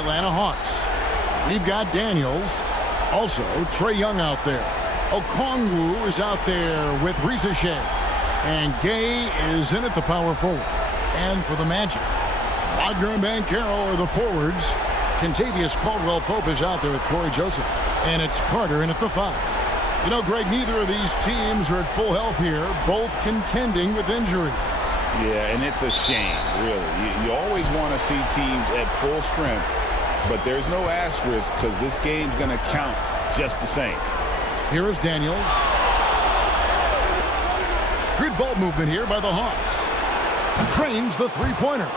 Atlanta Hawks. We've got Daniels. Also, Trae Young out there. Okongwu is out there with 𝙤𝙤𝙪. And Gay is in at the power forward. And for the Magic, Wagner and Banchero are the forwards. Kentavious Caldwell-Pope is out there with Corey Joseph. And it's Carter in at the 5. You know, Greg, neither of these teams are at full health here, both contending with injury. Yeah, and it's a shame, really. You always want to see teams at full strength, but there's no asterisk because this game's going to count just the same. Here is Daniels. Good ball movement here by the Hawks. Trains the three-pointer.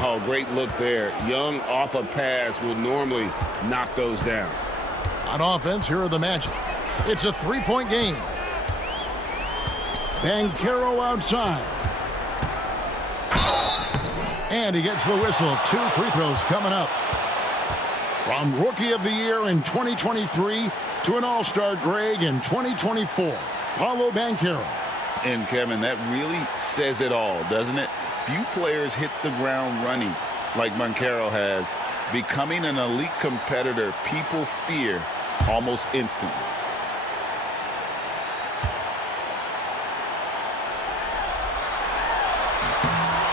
Oh, great look there. Young off a pass will normally knock those down. On offense, here are the Magic. It's a three-point game. Banchero outside. And he gets the whistle. 2 free throws coming up. From Rookie of the Year in 2023 to an All-Star Greg in 2024, Paolo Banchero. And, Kevin, that really says it all, doesn't it? Few players hit the ground running like Banchero has. Becoming an elite competitor, people fear almost instantly.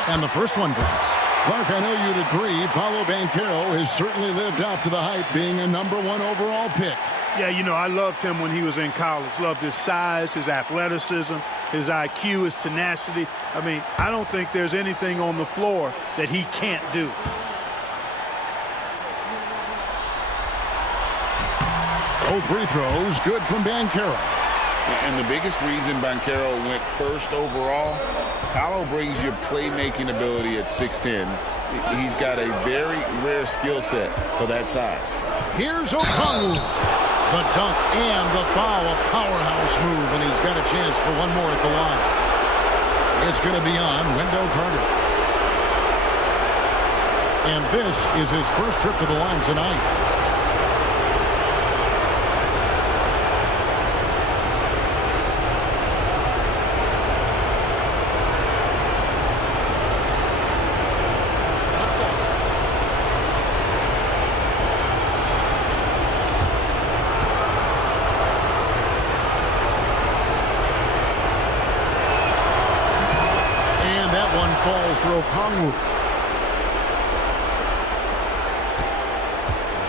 And the first one drops. Clark, I know you'd agree, Paolo Banchero has certainly lived up to the hype, being a #1 overall pick. Yeah, you know, I loved him when he was in college. Loved his size, his athleticism, his IQ, his tenacity. I mean, I don't think there's anything on the floor that he can't do. Both free throws good from Banchero. And the biggest reason Banchero went first overall, Paolo brings your playmaking ability at 6'10". He's got a very rare skill set for that size. Here's Okongwu. The dunk and the foul, a powerhouse move, and he's got a chance for one more at the line. It's going to be on Wendell Carter. And this is his first trip to the line tonight. Falls for Okongwu.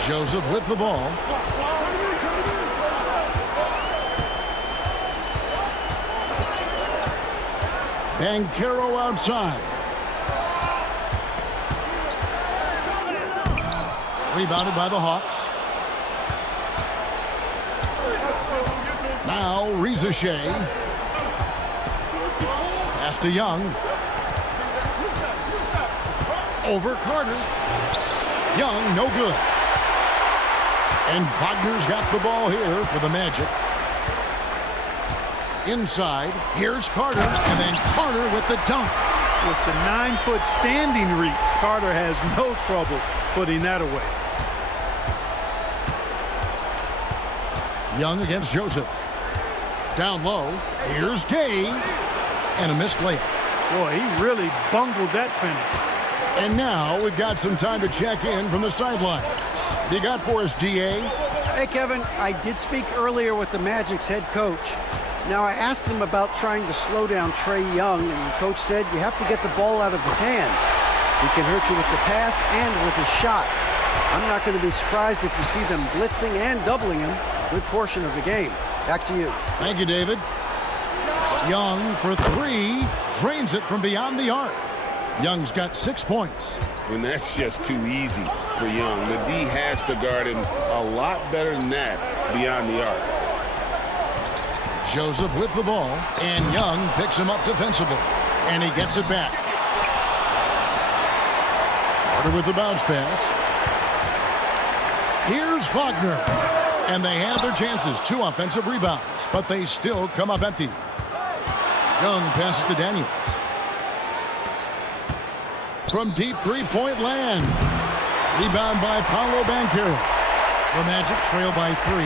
Joseph with the ball. Banchero outside. Rebounded by the Hawks. Now 𝙤𝙤𝙪. Pass to Young. Over Carter. Young, no good. And Wagner's got the ball here for the Magic. Inside, here's Carter, and then Carter with the dunk. With the 9-foot standing reach, Carter has no trouble putting that away. Young against Joseph. Down low, here's Gay, and a missed layup. Boy, he really bungled that finish. And now we've got some time to check in from the sidelines. You got for us, DA? Hey, Kevin, I did speak earlier with the Magic's head coach. Now, I asked him about trying to slow down Trae Young, and the coach said you have to get the ball out of his hands. He can hurt you with the pass and with his shot. I'm not going to be surprised if you see them blitzing and doubling him a good portion of the game. Back to you. Thank you, David. Young for 3, drains it from beyond the arc. Young's got 6 points. And that's just too easy for Young. The D has to guard him a lot better than that beyond the arc. Joseph with the ball, and Young picks him up defensively, and he gets it back. Carter with the bounce pass. Here's Wagner, and they have their chances. 2 offensive rebounds, but they still come up empty. Young passes to Daniels. From deep three-point land. Rebound by Paolo Banchero. The Magic trail by 3.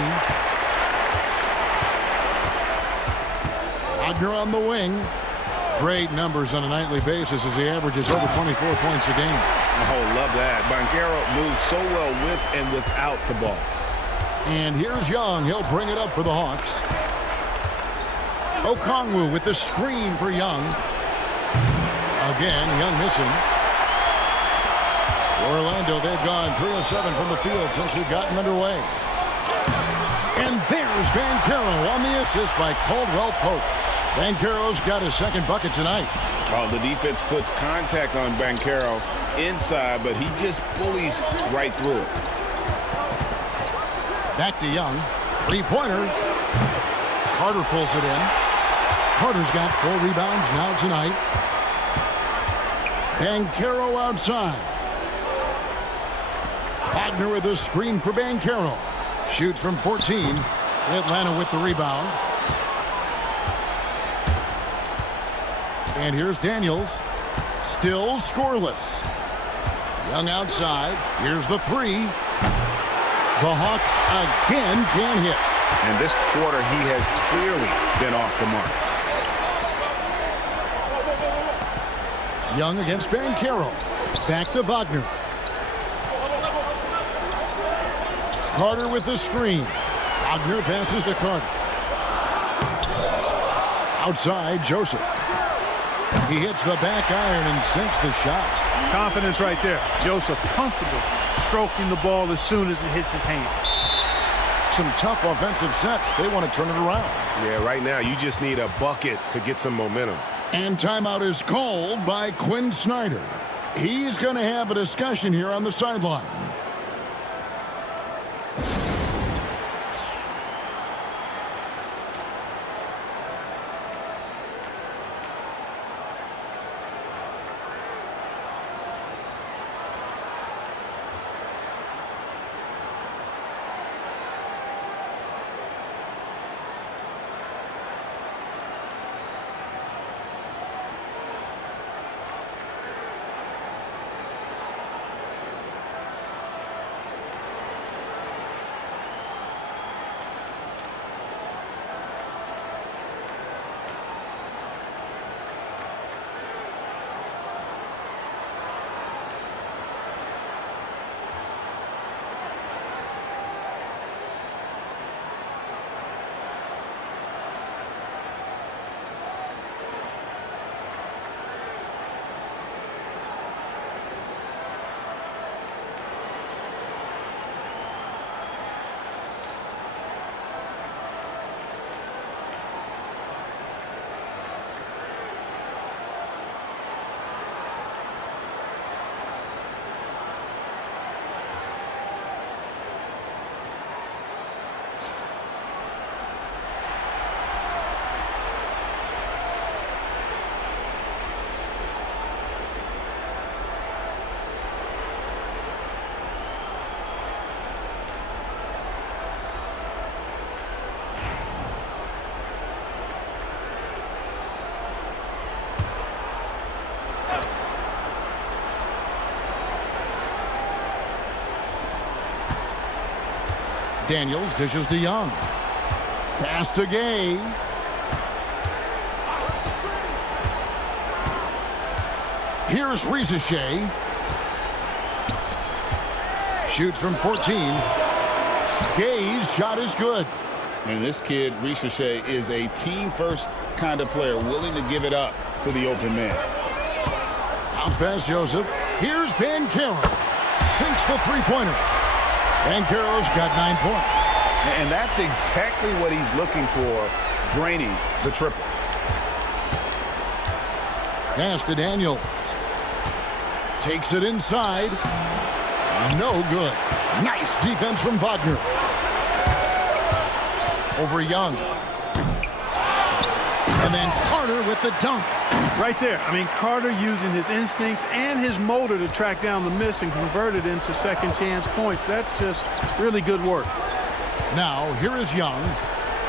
Wagner on the wing. Great numbers on a nightly basis as he averages over 24 points a game. Oh, love that. Banchero moves so well with and without the ball. And here's Young. He'll bring it up for the Hawks. Okongwu with the screen for Young. Again, Young missing. Orlando, they've gone 3 of 7 from the field since we've gotten underway. And there's Banchero on the assist by Caldwell Pope. Banchero's got his second bucket tonight. Oh, the defense puts contact on Banchero inside, but he just bullies right through it. Back to Young. Three-pointer. Carter pulls it in. Carter's got 4 rebounds now tonight. Banchero outside. Wagner with a screen for Banchero. Shoots from 14. Atlanta with the rebound. And here's Daniels. Still scoreless. Young outside. Here's the 3. The Hawks again can't hit. And this quarter, he has clearly been off the mark. Young against Banchero. Back to Wagner. Carter with the screen. Wagner passes to Carter. Outside, Joseph. He hits the back iron and sinks the shot. Confidence right there. Joseph comfortable stroking the ball as soon as it hits his hands. Some tough offensive sets. They want to turn it around. Yeah, right now you just need a bucket to get some momentum. And timeout is called by Quinn Snyder. He's going to have a discussion here on the sideline. Daniels dishes to Young. Pass to Gay. Here's 𝙤𝙤𝙪. Shoots from 14. Gay's shot is good. And this kid, 𝙤𝙤𝙪, is a team-first kind of player, willing to give it up to the open man. Bounce pass Joseph. Here's Banchero. Sinks the three-pointer. Banchero's got 9 points. And that's exactly what he's looking for, draining the triple. Pass to Daniels. Takes it inside. No good. Nice defense from Wagner. Over Young. And then Carter with the dunk. Right there. I mean, Carter using his instincts and his motor to track down the miss and convert it into second chance points. That's just really good work. Now, here is Young.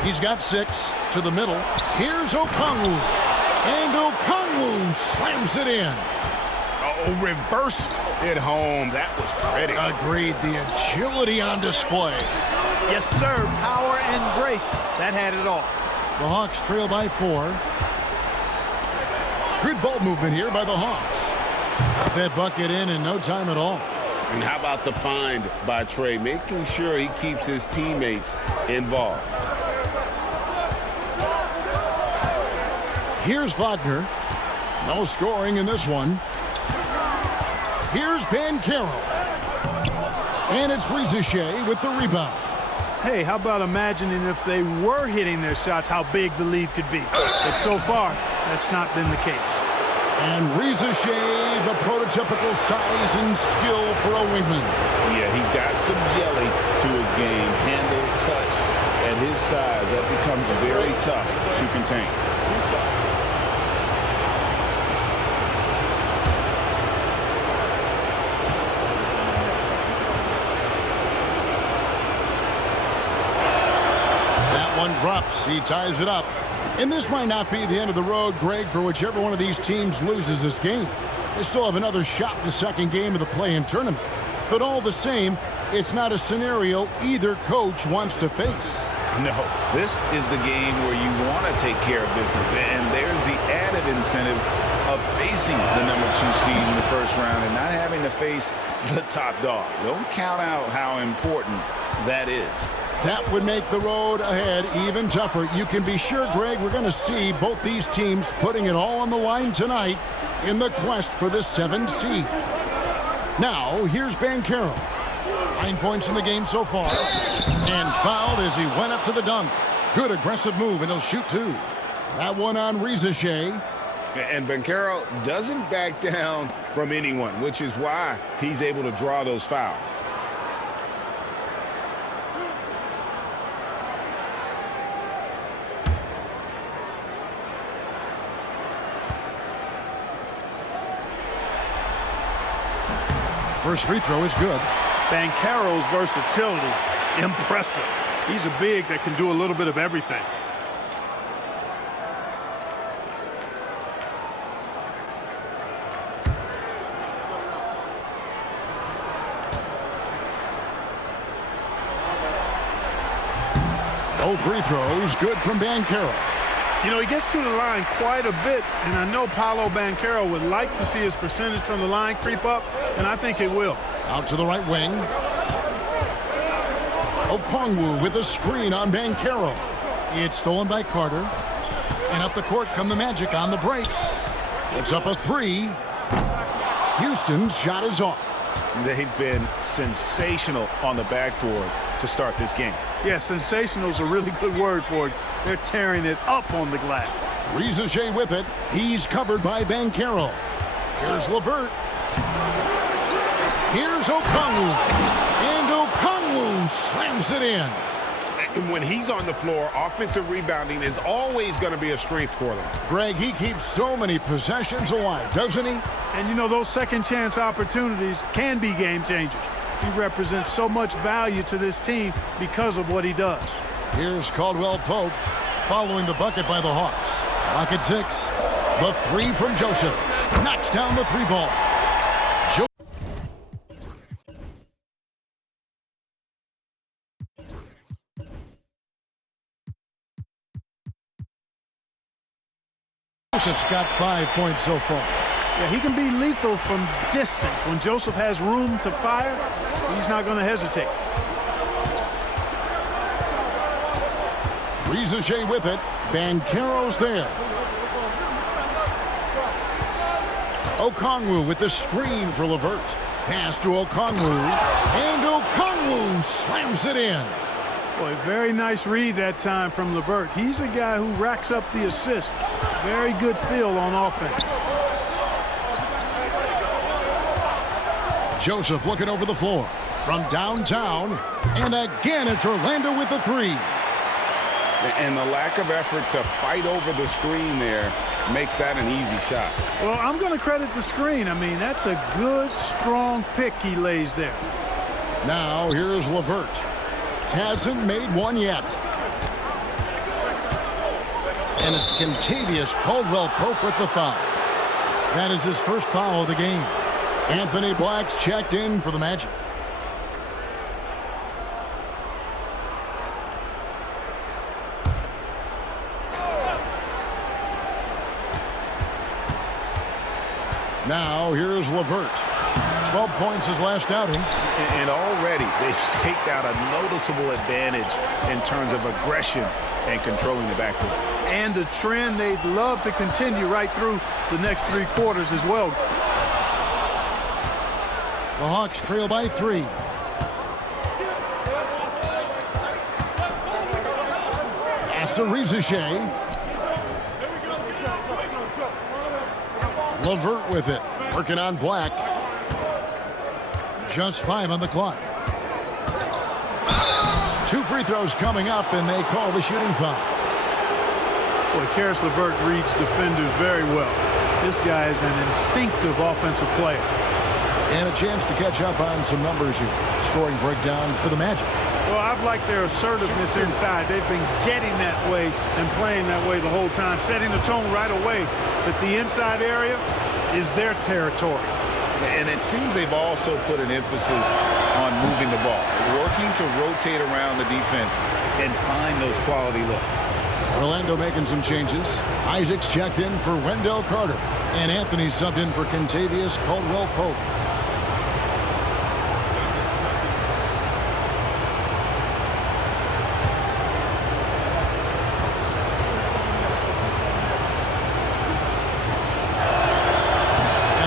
He's got 6 to the middle. Here's Okongwu. And Okongwu slams it in. Oh, reversed it home. That was pretty. Agreed. The agility on display. Yes, sir. Power and grace. That had it all. The Hawks trail by 4. Good ball movement here by the Hawks. that bucket in no time at all. And how about the find by Trae, making sure he keeps his teammates involved. Here's Wagner. No scoring in this one. Here's Banchero. And it's 𝙤𝙤𝙪 with the rebound. Hey, how about imagining if they were hitting their shots, how big the lead could be. But so far, that's not been the case. And 𝙤𝙤𝙪, the prototypical size and skill for a wingman. Yeah, he's got some jelly to his game. Handle, touch. At his size, that becomes very tough to contain. One drops. He ties it up. And this might not be the end of the road, Greg, for whichever one of these teams loses this game. They still have another shot in the second game of the play-in tournament. But all the same, it's not a scenario either coach wants to face. No, this is the game where you want to take care of business. And there's the added incentive of facing the #2 seed in the first round and not having to face the top dog. Don't count out how important that is. That would make the road ahead even tougher. You can be sure, Greg, we're going to see both these teams putting it all on the line tonight in the quest for the 7th seed. Now, here's Banchero. 9 points in the game so far. And fouled as he went up to the dunk. Good aggressive move, and he'll shoot two. That one on 𝙤𝙤𝙪. And Banchero doesn't back down from anyone, which is why he's able to draw those fouls. First free throw is good. Banchero's versatility, impressive. He's a big that can do a little bit of everything. Both free throws good from Banchero. You know, he gets to the line quite a bit, and I know Paolo Banchero would like to see his percentage from the line creep up, and I think it will. Out to the right wing. Okongwu with a screen on Banchero. It's stolen by Carter. And up the court come the Magic on the break. It's up a three. Houston's shot is off. They've been sensational on the backboard to start this game. Yeah, sensational is a really good word for it. They're tearing it up on the glass. 𝙤𝙤𝙪 with it. He's covered by Banchero. Here's LeVert. Here's Okongwu. And Okongwu slams it in. And when he's on the floor, offensive rebounding is always going to be a strength for them. Greg, he keeps so many possessions alive, doesn't he? And you know, those second chance opportunities can be game changers. He represents so much value to this team because of what he does. Here's Caldwell Pope following the bucket by the Hawks. Clock at 6. The three from Joseph. Knocks down the three ball. Joseph's got 5 points so far. Yeah, he can be lethal from distance. When Joseph has room to fire, he's not going to hesitate. 𝙤𝙤𝙪 with it. Banchero's there. Okongwu with the screen for LeVert. Pass to Okongwu. And Okongwu slams it in. Boy, very nice read that time from LeVert. He's a guy who racks up the assist. Very good feel on offense. Joseph looking over the floor from downtown. And again, it's Orlando with the three. And the lack of effort to fight over the screen there makes that an easy shot. Well, I'm going to credit the screen. I mean, that's a good, strong pick he lays there. Now, here's LeVert. Hasn't made one yet. And it's Kentavious Caldwell-Pope with the foul. That is his first foul of the game. Anthony Black's checked in for the Magic. Now here's 𝙭·12 points his last outing. And already they've staked out a noticeable advantage in terms of aggression and controlling the backcourt. And a trend they'd love to continue right through the next 3 quarters as well. The Hawks trail by 3. Pass to 𝙤𝙤𝙪. 𝙭with it, working on Black. Just 5 on the clock. 2 free throws coming up, and they call the shooting foul. Boy, Caris LeVert reads defenders very well. This guy is an instinctive offensive player. And a chance to catch up on some numbers here. Scoring breakdown for the Magic. Well, I've liked their assertiveness inside. They've been getting that way and playing that way the whole time, setting the tone right away that the inside area is their territory. And it seems they've also put an emphasis on moving the ball, working to rotate around the defense and find those quality looks. Orlando making some changes. Isaac's checked in for Wendell Carter. And Anthony subbed in for Kentavious Caldwell-Pope.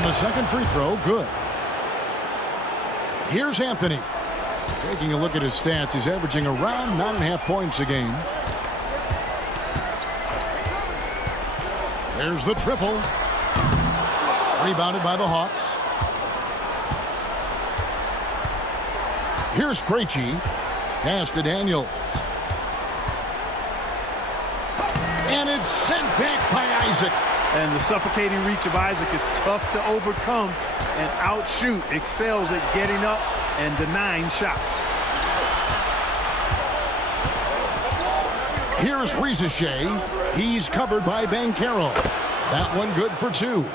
The second free throw, good. Here's Anthony. Taking a look at his stats, he's averaging around 9.5 points a game. There's the triple. Rebounded by the Hawks. Here's Krejci. Pass to Daniels. And it's sent back by Isaac. And the suffocating reach of Isaac is tough to overcome and outshoot. Excels at getting up and denying shots. Here's 𝙤𝙤𝙪. He's covered by Banchero. That one good for 2.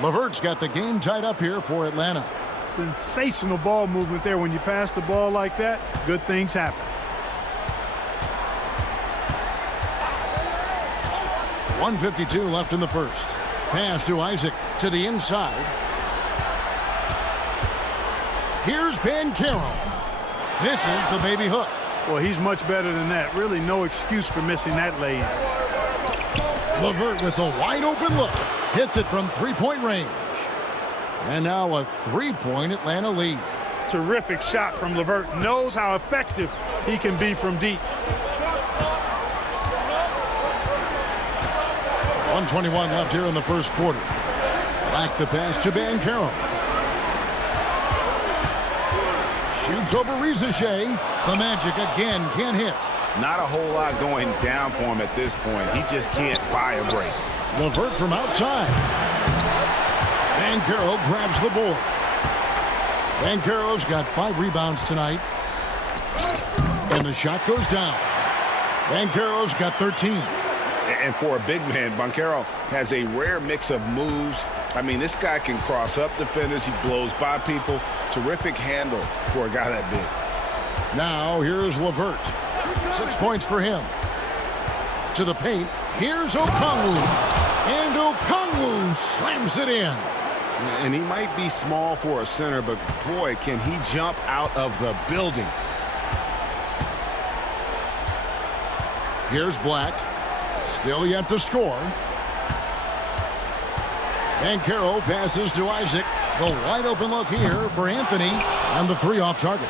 LeVert's got the game tied up here for Atlanta. Sensational ball movement there. When you pass the ball like that, good things happen. 1:52 left in the first. Pass to Isaac to the inside. Here's Banchero. Misses the baby hook. Well, he's much better than that. Really no excuse for missing that lay-in. LeVert with a wide open look. Hits it from 3-point range. And now a 3-point Atlanta lead. Terrific shot from LeVert. Knows how effective he can be from deep. 1:21 left here in the first quarter. Back the pass to Banchero. Shoots over 𝙤𝙤𝙪. The Magic again can't hit. Not a whole lot going down for him at this point. He just can't buy a break. LeVert from outside. Banchero grabs the board. Banchero's got 5 rebounds tonight. And the shot goes down. Banchero's got 13. And for a big man, Banchero has a rare mix of moves. I mean, this guy can cross up defenders. He blows by people. Terrific handle for a guy that big. Now here's LeVert. 6 points for him. To the paint. Here's Okongwu. And Okongwu slams it in. And he might be small for a center, but boy, can he jump out of the building. Here's Black. Still yet to score. Banchero passes to Isaac. The wide open look here for Anthony. And the 3 off target.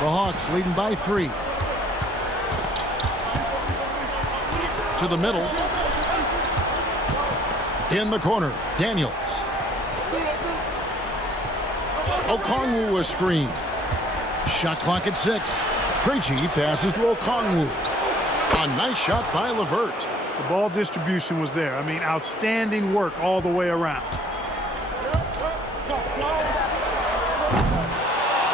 The Hawks leading by 3. To the middle. In the corner, Daniels. Okongwu a screen. Shot clock at 6. Krejci passes to Okongwu. A nice shot by LeVert. The ball distribution was there. I mean, outstanding work all the way around.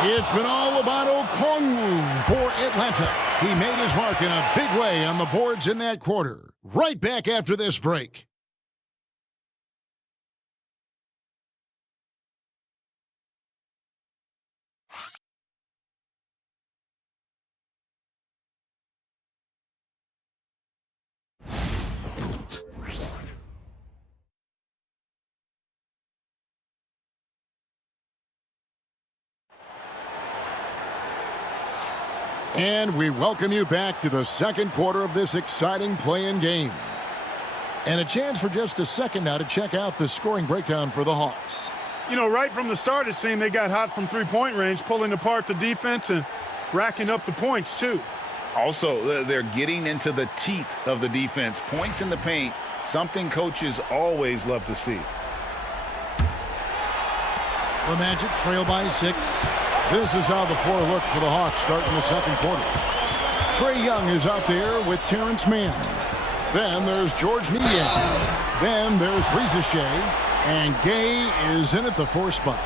It's been all about Okongwu for Atlanta. He made his mark in a big way on the boards in that quarter. Right back after this break. And we welcome you back to the second quarter of this exciting play-in game. And a chance for just a second now to check out the scoring breakdown for the Hawks. You know, right from the start, it seemed they got hot from three-point range, pulling apart the defense and racking up the points, too. Also, they're getting into the teeth of the defense. Points in the paint, something coaches always love to see. The Magic trail by 6. This is how the floor looks for the Hawks starting the second quarter. Trae Young is out there with Terrence Mann. Then there's Georges Niang. Then there's 𝙒𝙪𝙪. And 𝙃 is in at the 4 spot.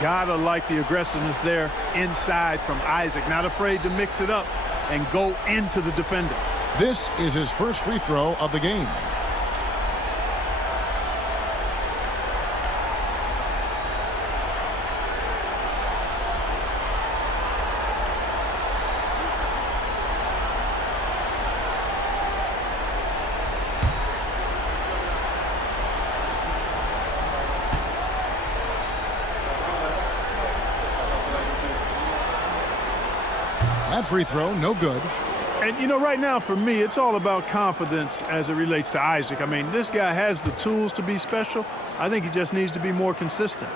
Gotta like the aggressiveness there inside from Isaac. Not afraid to mix it up and go into the defender. This is his first free throw of the game. That free throw, no good. And, you know, right now, for me, it's all about confidence as it relates to Isaac. I mean, this guy has the tools to be special. I think he just needs to be more consistent.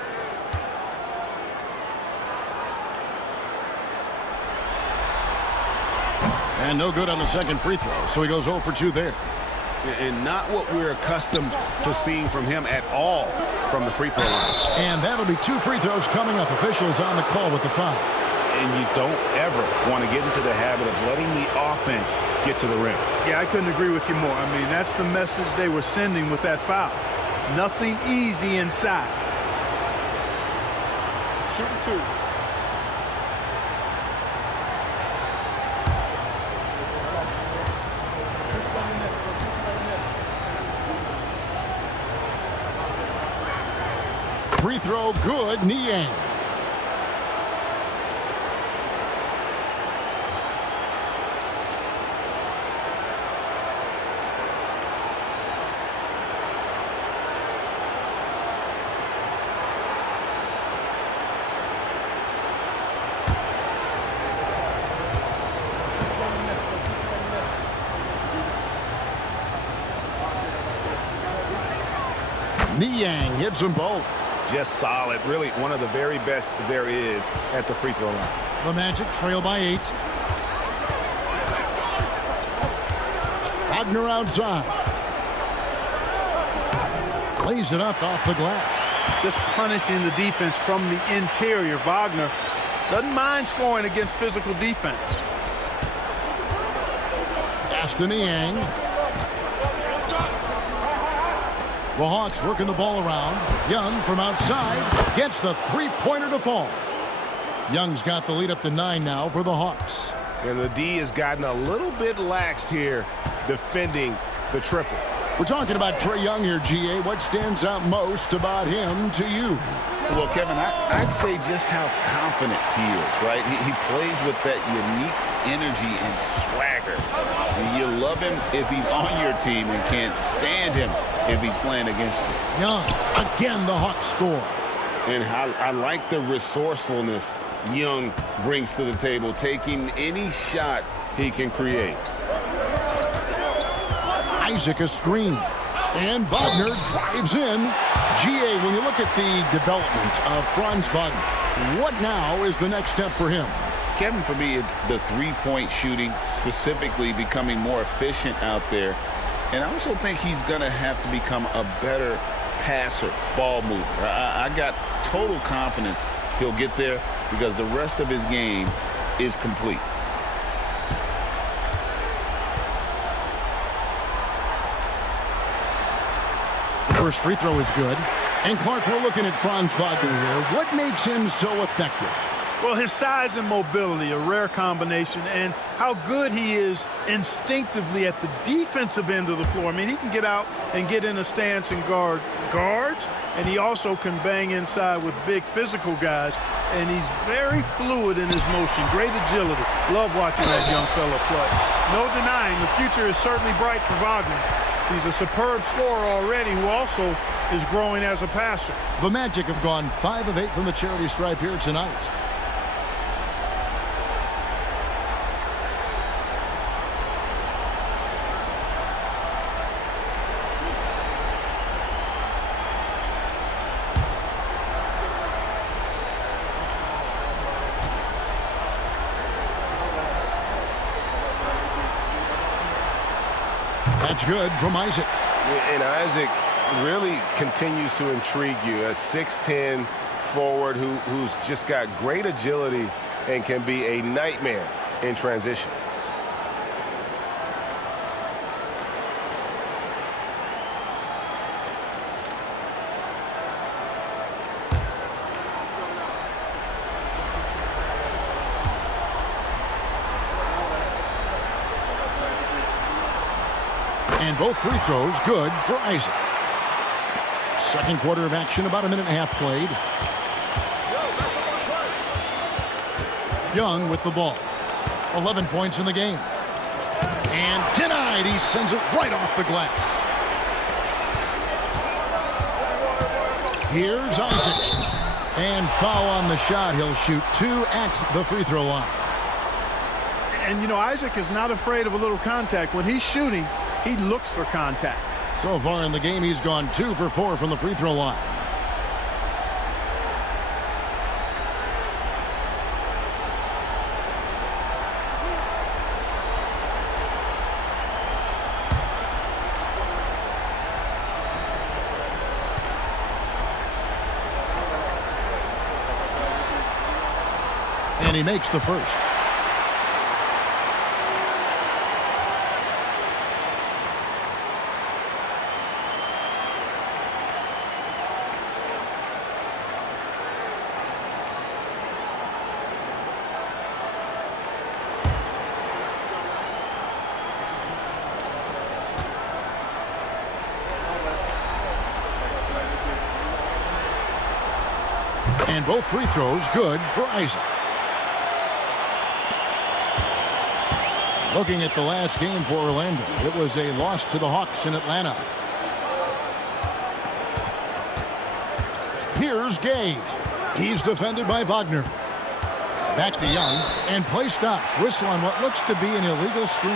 And no good on the second free throw, so he goes 0 for 2 there. And not what we're accustomed to seeing from him at all from the free throw line. And that'll be 2 free throws coming up. Officials on the call with the foul. And you don't ever want to get into the habit of letting the offense get to the rim. Yeah, I couldn't agree with you more. I mean, that's the message they were sending with that foul. Nothing easy inside. Shooting 2. Free throw good, Niang. Niang hits them both. Just solid. Really one of the very best there is at the free throw line. The Magic trail by 8. Wagner outside. Lays it up off the glass. Just punishing the defense from the interior. Wagner doesn't mind scoring against physical defense. Aston Niang. The Hawks working the ball around. Young from outside gets the three-pointer to fall. Young's got the lead up to 9 now for the Hawks. And the D has gotten a little bit laxed here defending the triple. We're talking about Trae Young here, GA. What stands out most about him to you? Well, Kevin, I'd say just how confident he is, right? He plays with that unique energy and swagger. You love him if he's on your team and can't stand him if he's playing against you. Young, again the Hawks score. And I like the resourcefulness Young brings to the table, taking any shot he can create. Isaac a screen. And Wagner drives in. GA, when you look at the development of Franz Wagner, what now is the next step for him? Kevin, for me, it's the three-point shooting, specifically becoming more efficient out there. And I also think he's going to have to become a better passer, ball mover. I got total confidence he'll get there because the rest of his game is complete. The first free throw is good. And Clark, we're looking at Franz Wagner here. What makes him so effective? Well, his size and mobility, a rare combination, and how good he is instinctively at the defensive end of the floor. I mean, he can get out and get in a stance and guard guards, and he also can bang inside with big physical guys, and he's very fluid in his motion, great agility. Love watching that young fella play. No denying, the future is certainly bright for Wagner. He's a superb scorer already who also is growing as a passer. The Magic have gone 5 of 8 from the charity stripe here tonight. That's good from Isaac. And Isaac really continues to intrigue you. A 6'10" forward who's just got great agility and can be a nightmare in transition. And both free throws good for Isaac. Second quarter of action, about a minute and a half played. Young with the ball. 11 points in the game. And denied. He sends it right off the glass. Here's Isaac. And foul on the shot. He'll shoot 2 at the free throw line. And, you know, Isaac is not afraid of a little contact. When he's shooting, he looks for contact. So far in the game, he's gone 2 for 4 from the free throw line. And he makes the first. And both free throws good for Isaac. Looking at the last game for Orlando, it was a loss to the Hawks in Atlanta. Here's Gay. He's defended by Wagner. Back to Young, and play stops. Whistle on what looks to be an illegal screen.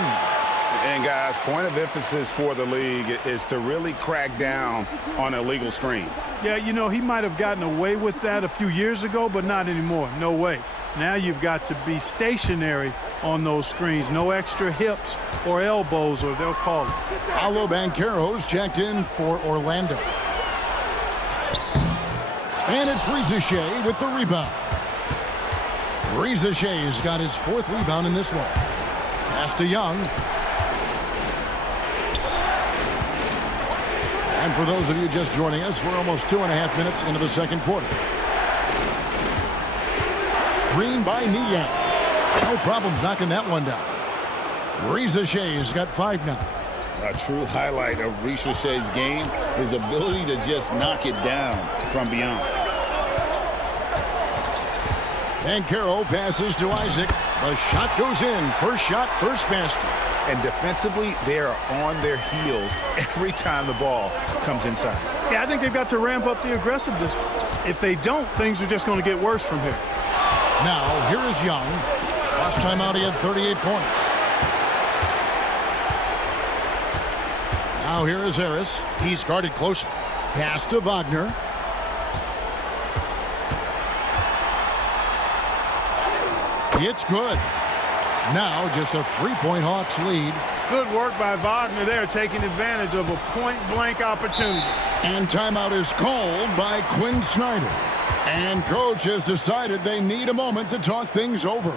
And guys, point of emphasis for the league is to really crack down on illegal screens. Yeah, you know, he might have gotten away with that a few years ago, but not anymore. No way. Now you've got to be stationary on those screens. No extra hips or elbows, or they'll call it. Paolo Banchero's checked in for Orlando. And it's 𝙤𝙤𝙪 with the rebound. 𝙤𝙤𝙪's got his 4th rebound in this one. Pass to Young. And for those of you just joining us, we're almost 2.5 minutes into the second quarter. Screen by Niang. No problems knocking that one down. 𝙤𝙤𝙪's got 5 now. A true highlight of 𝙤𝙤𝙪's game, his ability to just knock it down from beyond. Banchero passes to Isaac. The shot goes in. First shot, first basket. And defensively, they are on their heels every time the ball comes inside. Yeah, I think they've got to ramp up the aggressiveness. If they don't, things are just going to get worse from here. Now, here is Young. Last time out, he had 38 points. Now, here is Harris. He's guarded close. Pass to Wagner. It's good. Now, just a 3-point Hawks lead. Good work by Wagner there, taking advantage of a point-blank opportunity. And timeout is called by Quinn Snyder. And coach has decided they need a moment to talk things over.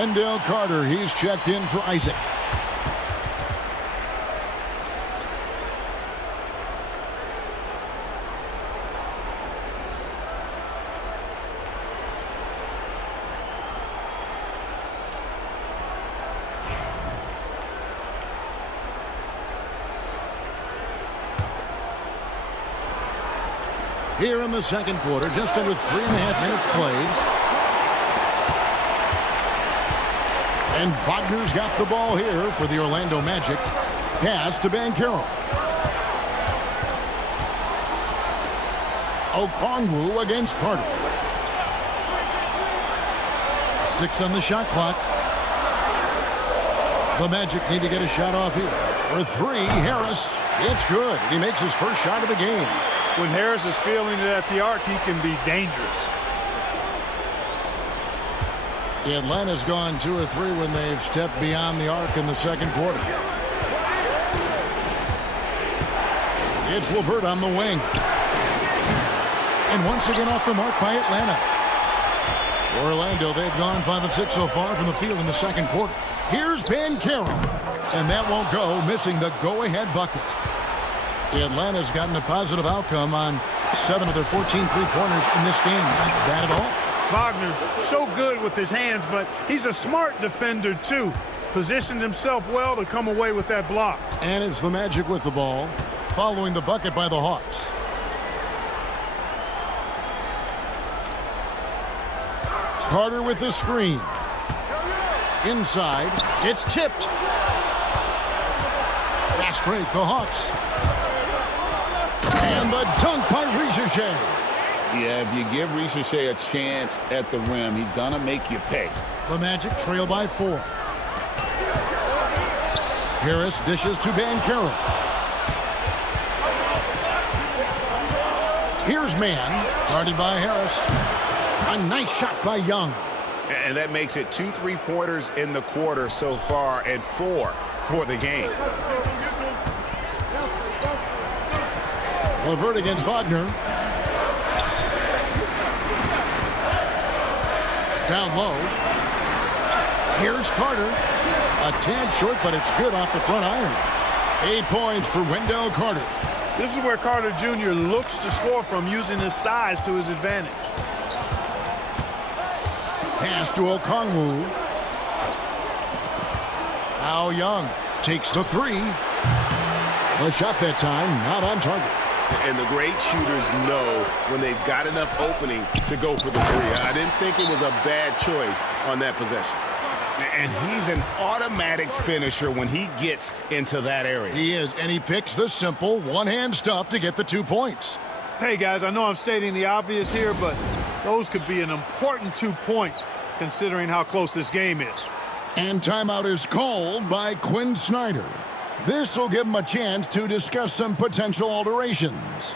Wendell Carter, he's checked in for Isaac. Here in the second quarter, just under 3.5 minutes played. And Wagner's got the ball here for the Orlando Magic. Pass to Banchero. Okongwu against Carter. 6 on the shot clock. The Magic need to get a shot off here. For 3, Harris. It's good. He makes his first shot of the game. When Harris is feeling it at the arc, he can be dangerous. Atlanta's gone 2 of 3 when they've stepped beyond the arc in the second quarter. It's LeVert on the wing. And once again off the mark by Atlanta. Orlando, they've gone 5 of 6 so far from the field in the second quarter. Here's Banchero. And that won't go, missing the go-ahead bucket. Atlanta's gotten a positive outcome on 7 of their 14 three-pointers in this game. Not bad at all. Wagner, so good with his hands, but he's a smart defender, too. Positioned himself well to come away with that block. And it's the Magic with the ball, following the bucket by the Hawks. Carter with the screen. Inside, it's tipped. Fast break, the Hawks. And the dunk by 𝙤𝙤𝙪. Yeah, if you give 𝙤𝙤𝙪 a chance at the rim, he's going to make you pay. The Magic trail by 4. Harris dishes to Banchero. Here's man, guarded by Harris. A nice shot by Young. And that makes it 2 3-pointers in the quarter so far and 4 for the game. LeVert against Wagner. Down low. Here's Carter. A tad short, but it's good off the front iron. 8 points for Wendell Carter. This is where Carter Jr. looks to score from, using his size to his advantage. Pass to Okongwu. Now Young takes the 3. The shot that time not on target. And the great shooters know when they've got enough opening to go for the 3. I didn't think it was a bad choice on that possession. And he's an automatic finisher when he gets into that area. He is, and he picks the simple one-hand stuff to get the 2 points. Hey, guys, I know I'm stating the obvious here, but those could be an important 2 points considering how close this game is. And timeout is called by Quinn Snyder. This will give him a chance to discuss some potential alterations.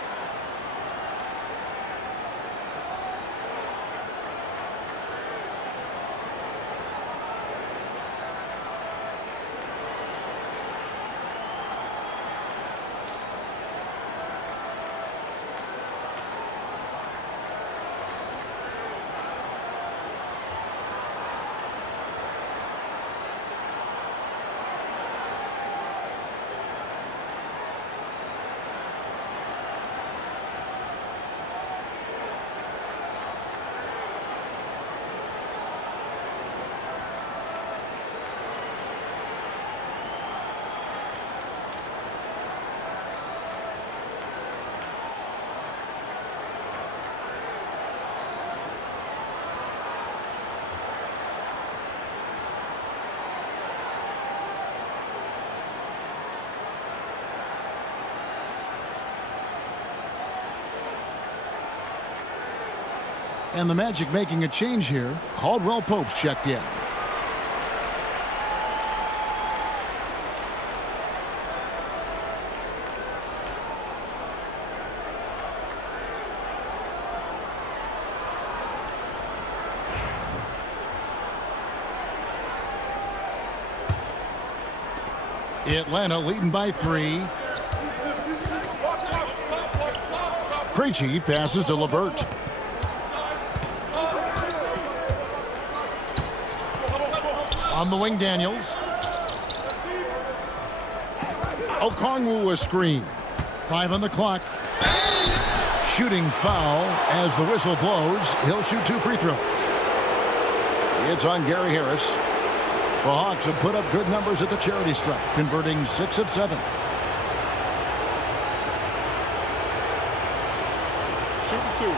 And the Magic making a change here. Caldwell Pope's checked in. Atlanta leading by 3. Krejci passes to LeVert. On the wing, Daniels. Okongwu a screen. 5 on the clock. Shooting foul as the whistle blows. He'll shoot 2 free throws. It's on Gary Harris. The Hawks have put up good numbers at the charity stripe, converting 6 of 7. Shooting 2.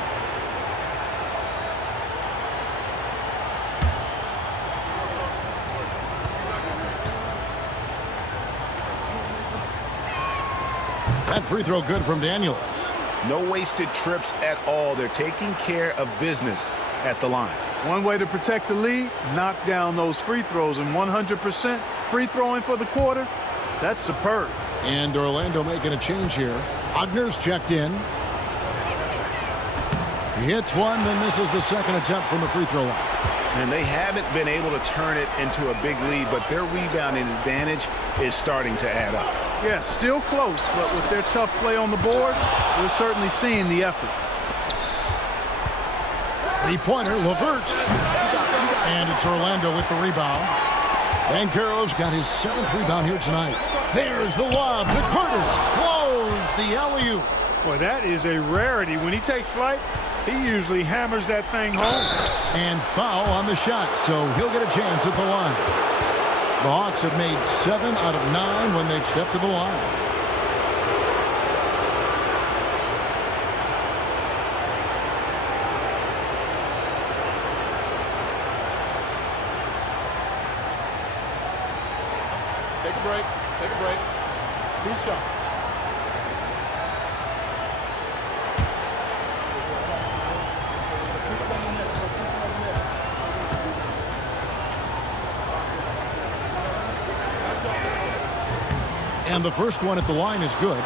That free throw good from Daniels. No wasted trips at all. They're taking care of business at the line. One way to protect the lead, knock down those free throws, and 100% free throwing for the quarter, that's superb. And Orlando making a change here. Wagner's checked in. He hits one, then misses the second attempt from the free throw line. And they haven't been able to turn it into a big lead, but their rebounding advantage is starting to add up. Yeah, still close, but with their tough play on the board, we're certainly seeing the effort. Three-pointer, LeVert. And it's Orlando with the rebound. Banchero's got his 7th rebound here tonight. There's the lob to Carter. Blows the alley-oop. Boy, that is a rarity. When he takes flight, he usually hammers that thing home. And foul on the shot, so he'll get a chance at the line. The Hawks have made 7 out of 9 when they've stepped to the line. Take a break. Take a break. 2 shots. And the first one at the line is good.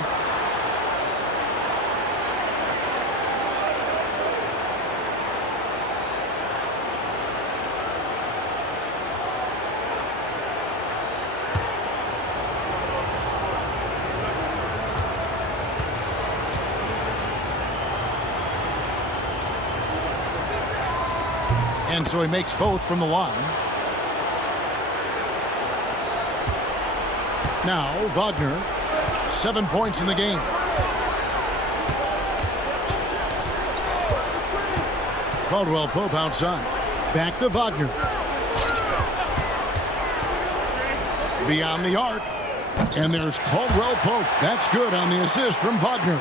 And so he makes both from the line. Now, Wagner, 7 points in the game. Caldwell Pope outside. Back to Wagner. Beyond the arc. And there's Caldwell Pope. That's good on the assist from Wagner.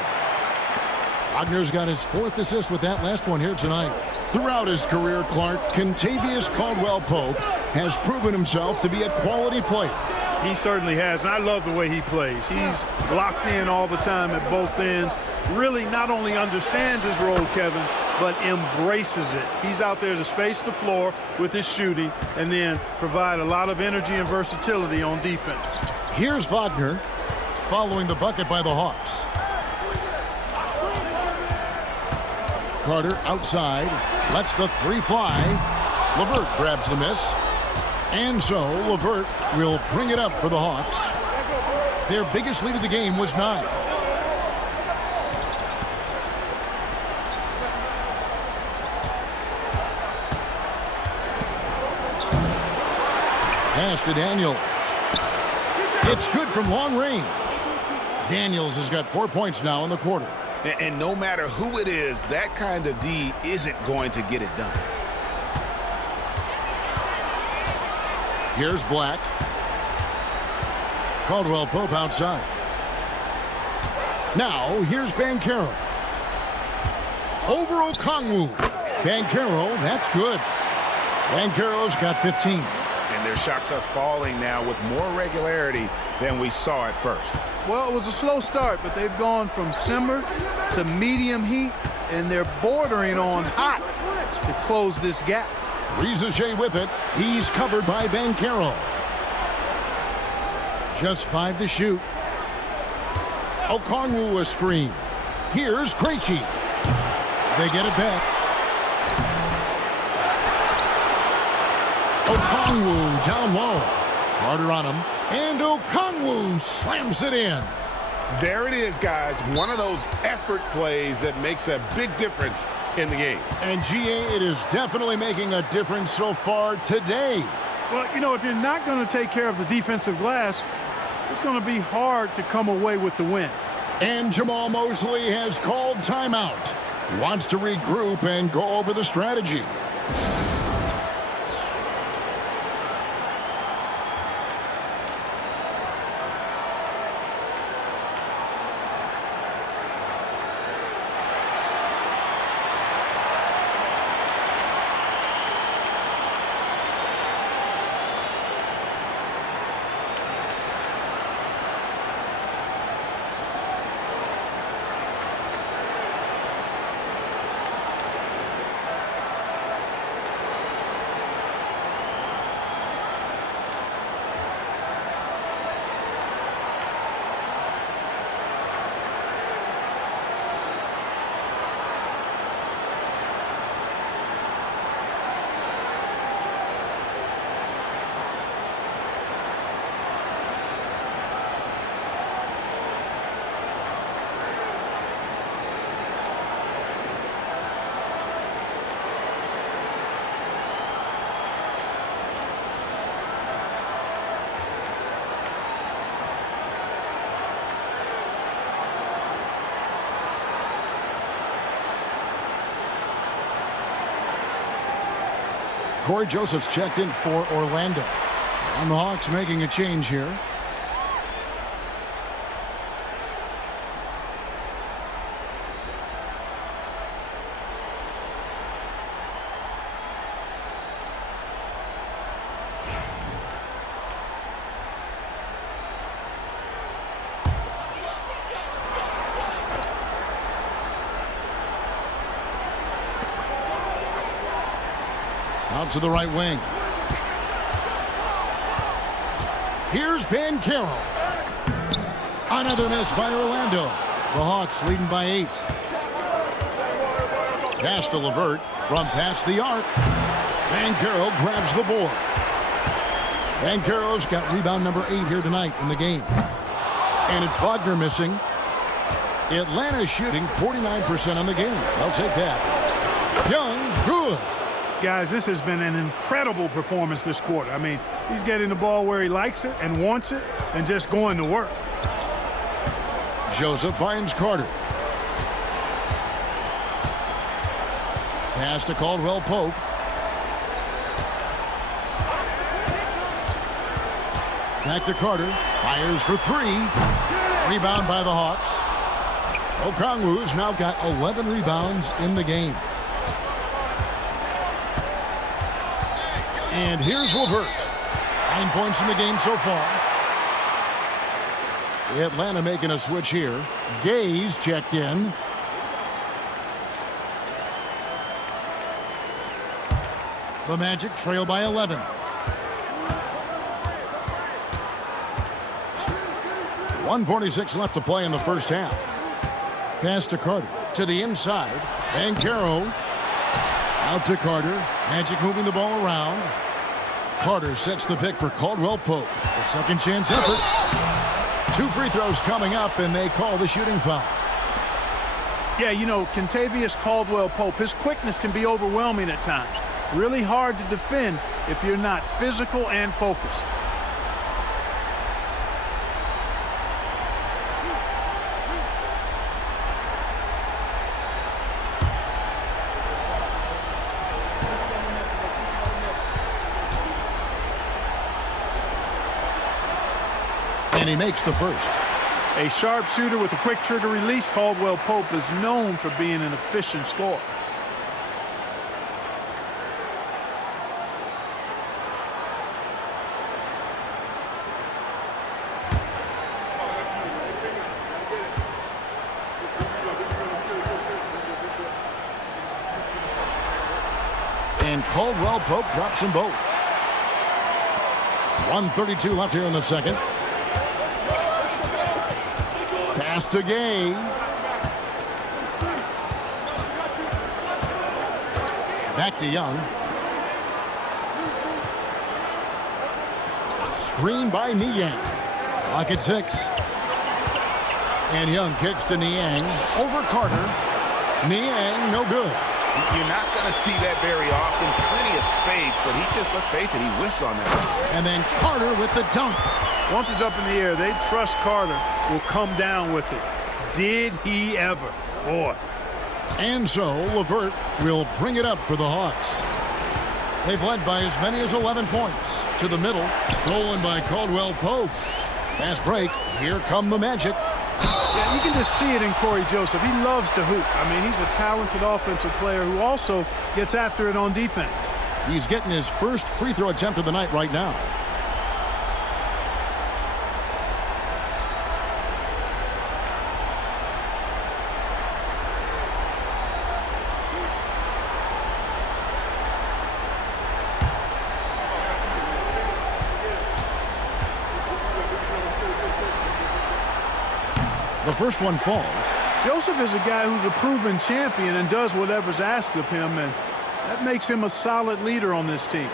Wagner's got his 4th assist with that last one here tonight. Throughout his career, Clark, Kentavious Caldwell Pope has proven himself to be a quality player. He certainly has, and I love the way he plays. He's locked in all the time at both ends. Really not only understands his role, Kevin, but embraces it. He's out there to space the floor with his shooting and then provide a lot of energy and versatility on defense. Here's Wagner following the bucket by the Hawks. Carter outside, lets the 3 fly. LeVert grabs the miss. And so LeVert will bring it up for the Hawks. Their biggest lead of the game was 9. Pass to Daniels. It's good from long range. Daniels has got 4 points now in the quarter. And no matter who it is, that kind of D isn't going to get it done. Here's Black. Caldwell Pope outside. Now, here's Banchero. Over Okongwu. Banchero, that's good. Banchero's got 15. And their shots are falling now with more regularity than we saw at first. Well, it was a slow start, but they've gone from simmer to medium heat, and they're bordering on hot to close this gap. 𝙒𝙪 with it. He's covered by Banchero. Just 5 to shoot. Okongwu a screen. Here's Krejci. They get it back. Okongwu down low. Carter on him. And Okongwu slams it in. There it is, guys. One of those effort plays that makes a big difference in the game. And GA, it is definitely making a difference so far today. Well, you know, if you're not going to take care of the defensive glass, it's going to be hard to come away with the win. And Jamal Mosley has called timeout. He wants to regroup and go over the strategy. Corey Joseph's checked in for Orlando. And the Hawks making a change here. Out to the right wing. Here's Banchero. Another miss by Orlando. The Hawks leading by 8. Pass to LeVert from past the arc. Banchero grabs the board. Banchero's got rebound number 8 here tonight in the game. And it's Wagner missing. Atlanta shooting 49% on the game. I'll take that. Young, good. Guys, this has been an incredible performance this quarter. I mean, he's getting the ball where he likes it and wants it and just going to work. Joseph finds Carter. Pass to Caldwell Pope. Back to Carter. Fires for 3. Rebound by the Hawks. Okongwu's now got 11 rebounds in the game. And here's LeVert. 9 points in the game so far. Atlanta making a switch here. Gay's checked in. The Magic trail by 11. .146 left to play in the first half. Pass to Carter. To the inside. Banchero. Out to Carter. Magic moving the ball around. Carter sets the pick for Caldwell Pope. A second chance effort. 2 free throws coming up, and they call the shooting foul. Yeah, you know, Kentavious Caldwell Pope, his quickness can be overwhelming at times. Really hard to defend if you're not physical and focused. And he makes the first. A sharp shooter with a quick trigger release, Caldwell Pope is known for being an efficient scorer. And Caldwell Pope drops them both. 1:32 left here in the second. Pass to Gay. Back to Young. Screen by Niang. Clock at 6. And Young kicks to Niang. Over Carter. Niang, no good. You're not going to see that very often. Plenty of space, but he just, let's face it, he whiffs on that. And then Carter with the dunk. Once it's up in the air, they trust Carter will come down with it. Did he ever? Boy. And so LeVert will bring it up for the Hawks. They've led by as many as 11 points. To the middle, stolen by Caldwell Pope. Fast break, here come the Magic. Yeah, you can just see it in Corey Joseph. He loves to hoop. I mean, he's a talented offensive player who also gets after it on defense. He's getting his first free throw attempt of the night right now. The first one falls. Joseph is a guy who's a proven champion and does whatever's asked of him, and that makes him a solid leader on this team.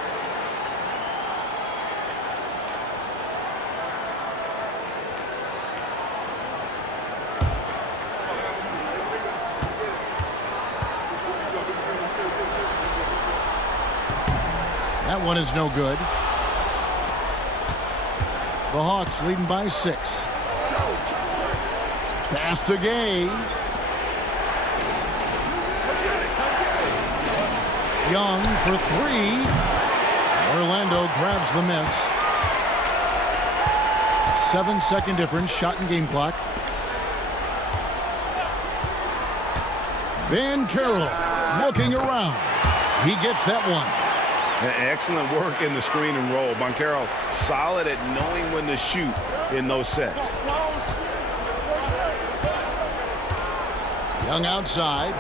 That one is no good. The Hawks leading by 6. Pass to Gay. Young for 3. Orlando grabs the miss. 7-second difference, shot and game clock. Banchero looking around. He gets that one. Excellent work in the screen and roll. Banchero solid at knowing when to shoot in those sets. Young outside.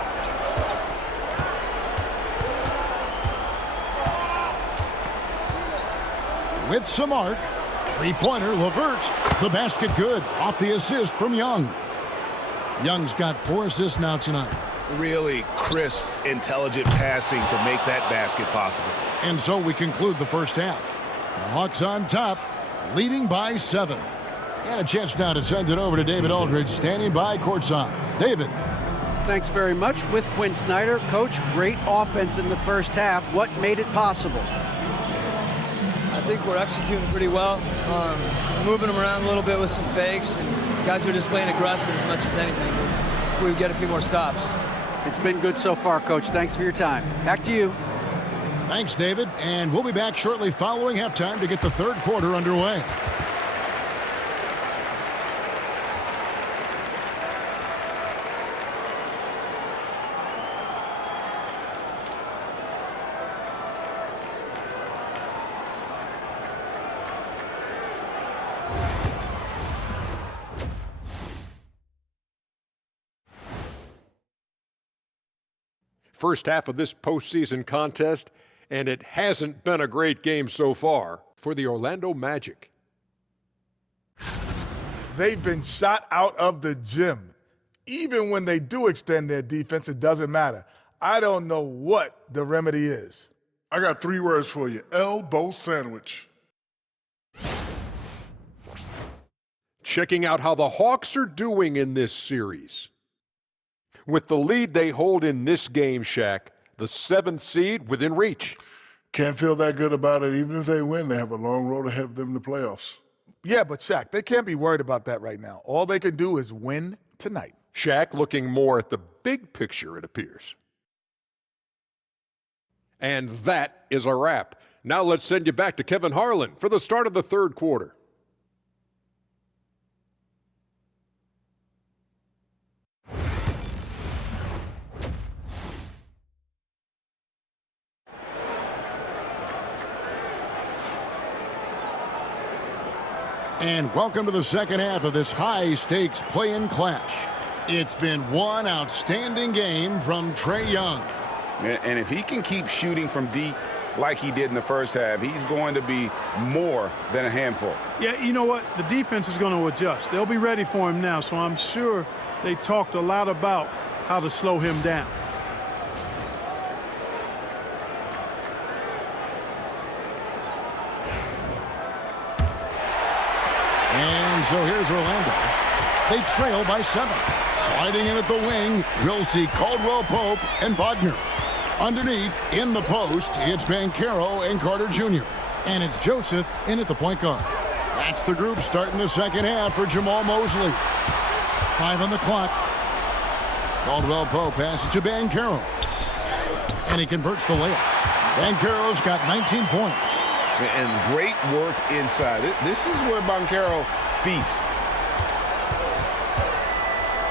With some arc. Three-pointer, LeVert. The basket good. Off the assist from Young. Young's got 4 assists now tonight. Really crisp, intelligent passing to make that basket possible. And so we conclude the first half. The Hawks on top, leading by 7. And a chance now to send it over to David Aldridge, standing by courtside. David. Thanks very much. With Quinn Snyder, Coach, great offense in the first half. What made it possible? I think we're executing pretty well. Moving them around a little bit with some fakes, and guys are just playing aggressive as much as anything. If we get a few more stops. It's been good so far, Coach. Thanks for your time. Back to you. Thanks, David. And we'll be back shortly following halftime to get the third quarter underway. First half of this postseason contest, and it hasn't been a great game so far for the Orlando Magic. They've been shot out of the gym. Even when they do extend their defense, it doesn't matter. I don't know what the remedy is. I got 3 words for you. elbow sandwich. Checking out how the Hawks are doing in this series. With the lead they hold in this game, Shaq, the 7th seed within reach. Can't feel that good about it. Even if they win, they have a long road ahead of them in the playoffs. Yeah, but Shaq, they can't be worried about that right now. All they can do is win tonight. Shaq looking more at the big picture, it appears. And that is a wrap. Now let's send you back to Kevin Harlan for the start of the third quarter. And welcome to the second half of this high-stakes play-in clash. It's been one outstanding game from Trae Young. And if he can keep shooting from deep like he did in the first half, he's going to be more than a handful. Yeah, you know what? The defense is going to adjust. They'll be ready for him now, so I'm sure they talked a lot about how to slow him down. And so here's Orlando. They trail by 7. Sliding in at the wing, we'll see Caldwell Pope and Wagner. Underneath, in the post, it's Banchero and Carter Jr. And it's Joseph in at the point guard. That's the group starting the second half for Jamal Mosley. 5 on the clock. Caldwell Pope passes to Banchero. And he converts the layup. Banchero's got 19 points. And great work inside. This is where Banchero feasts.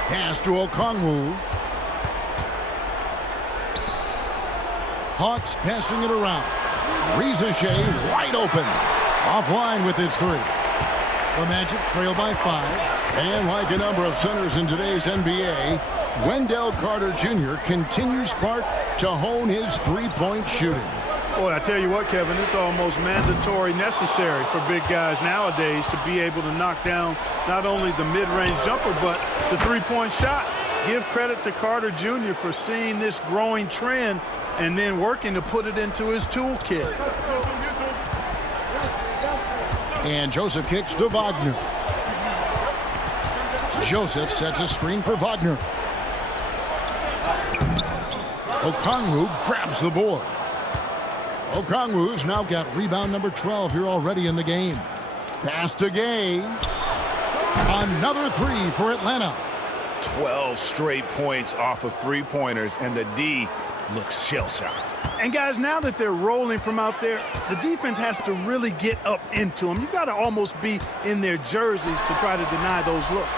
Pass to Okongwu. Hawks passing it around. 𝙤𝙤𝙪'𝙡 wide open. Offline with his 3. The Magic trail by 5. And like a number of centers in today's NBA, Wendell Carter Jr. continues Clark to hone his three-point shooting. Boy, I tell you what, Kevin, it's almost mandatory necessary for big guys nowadays to be able to knock down not only the mid-range jumper, but the three-point shot. Give credit to Carter Jr. for seeing this growing trend and then working to put it into his toolkit. And Joseph kicks to Wagner. Joseph sets a screen for Wagner. Okongwu grabs the board. Okongwu's now got rebound number 12 here already in the game. Pass to Gay. Another 3 for Atlanta. 12 straight points off of three-pointers, and the D looks shell-shocked. And guys, now that they're rolling from out there, the defense has to really get up into them. You've got to almost be in their jerseys to try to deny those looks.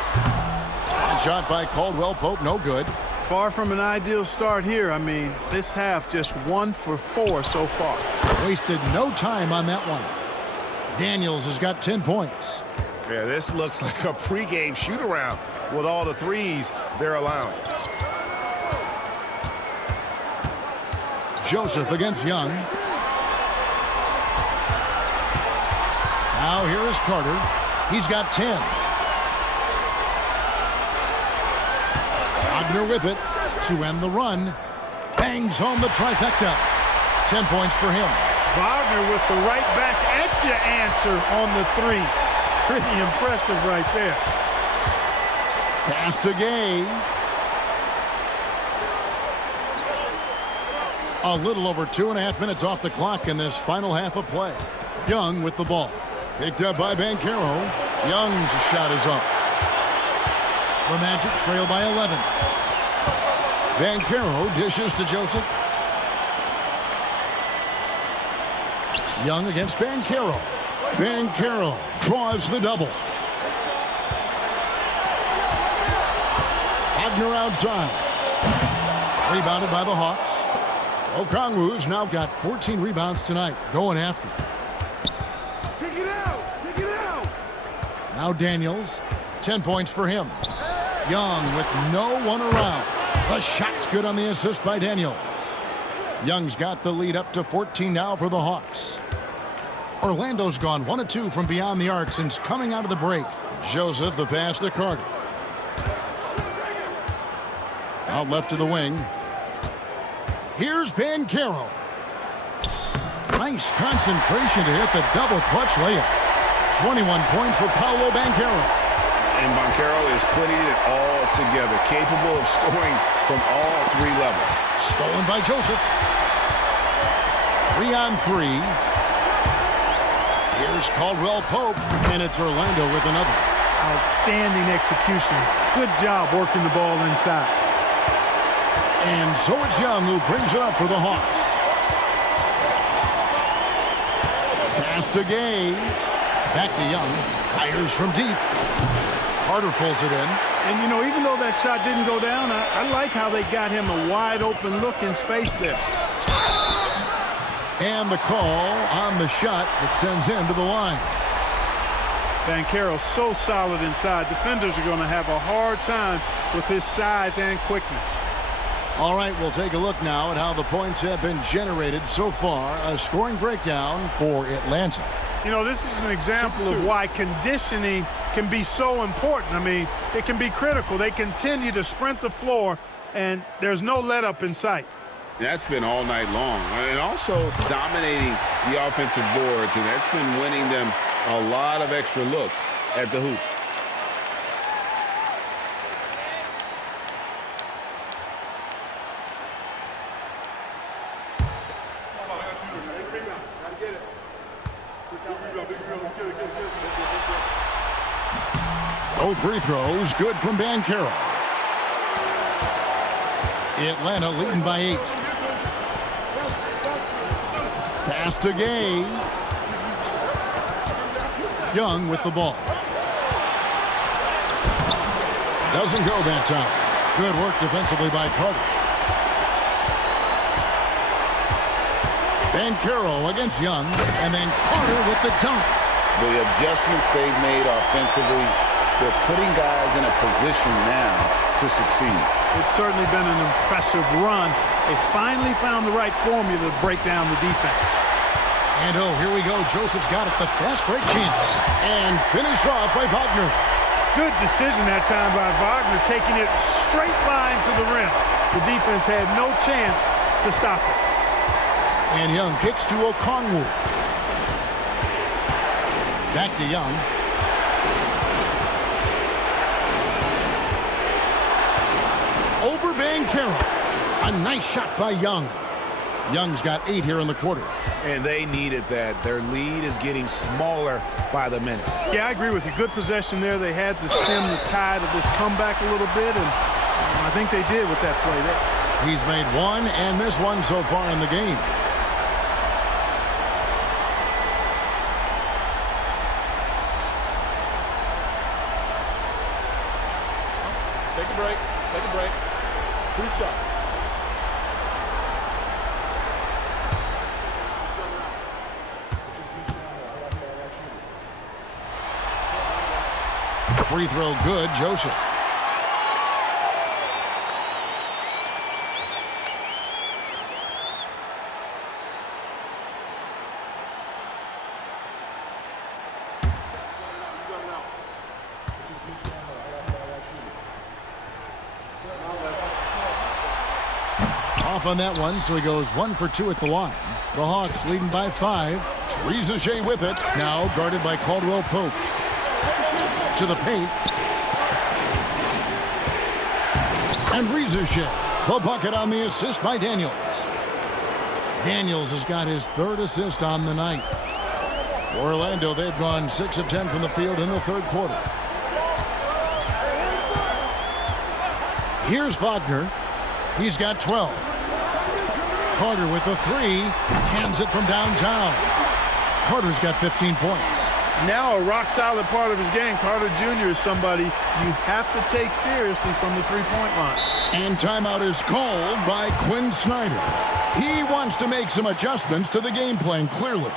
Bad shot by Caldwell Pope, no good. Far from an ideal start here. I mean, this half just 1 for 4 so far. Wasted no time on that one. Daniels has got 10 points. Yeah, this looks like a pregame shoot-around with all the threes they're allowing. Joseph against Young. Now here is Carter. He's got 10. Wagner with it to end the run. Bangs home the trifecta. 10 points for him. Wagner with the right back at you answer on the 3. Pretty impressive right there. Pass to Gay. A little over 2.5 minutes off the clock in this final half of play. Young with the ball. Picked up by Banchero. Young's shot is off. The Magic trail by 11. Banchero dishes to Joseph. Young against Banchero. Banchero draws the double. Wagner outside. Rebounded by the Hawks. Okongwu's now got 14 rebounds tonight, going after it. Kick it out! Kick it out! Now Daniels, 10 points for him. Young with no one around. The shot's good on the assist by Daniels. Young's got the lead up to 14 now for the Hawks. Orlando's gone 1 of 2 from beyond the arc since coming out of the break. Joseph the pass to Carter. Out left to the wing. Here's Banchero. Nice concentration to hit the double clutch layup. 21 points for Paolo Banchero. And Banchero is putting it all together, capable of scoring from all 3 levels. Stolen by Joseph. 3 on 3. Here's Caldwell Pope, and it's Orlando with another. Outstanding execution. Good job working the ball inside. And so it's Young who brings it up for the Hawks. Pass to Gay. Back to Young. Fires from deep. Carter pulls it in. And, you know, even though that shot didn't go down, I like how they got him a wide-open look in space there. And the call on the shot that sends him to the line. Banchero so solid inside. Defenders are going to have a hard time with his size and quickness. All right, we'll take a look now at how the points have been generated so far. A scoring breakdown for Atlanta. You know, this is an example of why conditioning can be so important. I mean, it can be critical. They continue to sprint the floor, and there's no let-up in sight. That's been all night long. And also dominating the offensive boards, and that's been winning them a lot of extra looks at the hoop. Both free throws good from Banchero. Atlanta leading by 8. Pass to Gay. Young with the ball. Doesn't go that time. Good work defensively by Carter. Banchero against Young, and then Carter with the dunk. The adjustments they've made offensively, they're putting guys in a position now to succeed. It's certainly been an impressive run. They finally found the right formula to break down the defense. And oh, here we go. Joseph's got it. The fast break chance. And finished off by Wagner. Good decision that time by Wagner, taking it straight line to the rim. The defense had no chance to stop it. And Young kicks to Okongwu. Back to Young. Over Banchero. A nice shot by Young. Young's got 8 here in the quarter. And they needed that. Their lead is getting smaller by the minute. Yeah, I agree with you. Good possession there. They had to stem the tide of this comeback a little bit, and I think they did with that play there. He's made 1 and missed 1 so far in the game. Take a break. Take a break. 2 shots. Free throw good, Joseph. Off on that one, so he goes 1 for 2 at the line. The Hawks leading by 5. 𝙤𝙤𝙪 with it. Now guarded by Caldwell Pope. To the paint. And 𝙤𝙤𝙪, the bucket on the assist by Daniels. Daniels has got his 3rd assist on the night. For Orlando, they've gone 6 of 10 from the field in the 3rd quarter. Here's Wagner. He's got 12. Carter with the 3. Cans it from downtown. Carter's got 15 points. Now a rock-solid part of his game. Carter Jr. is somebody you have to take seriously from the three-point line. And timeout is called by Quinn Snyder. He wants to make some adjustments to the game plan, clearly.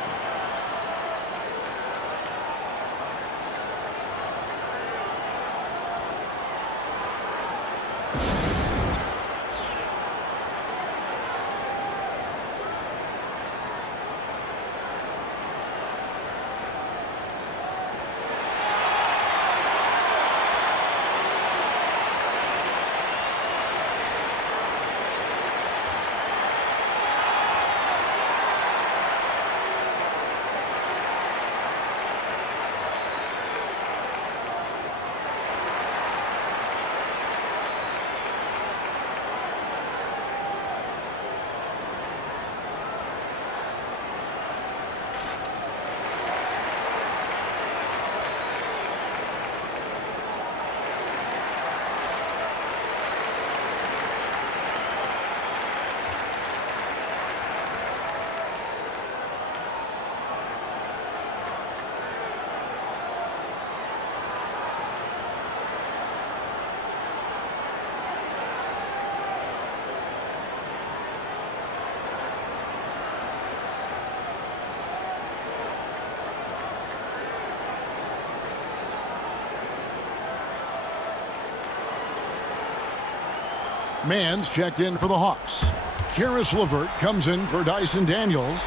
Mans checked in for the Hawks. Caris LeVert comes in for Dyson Daniels.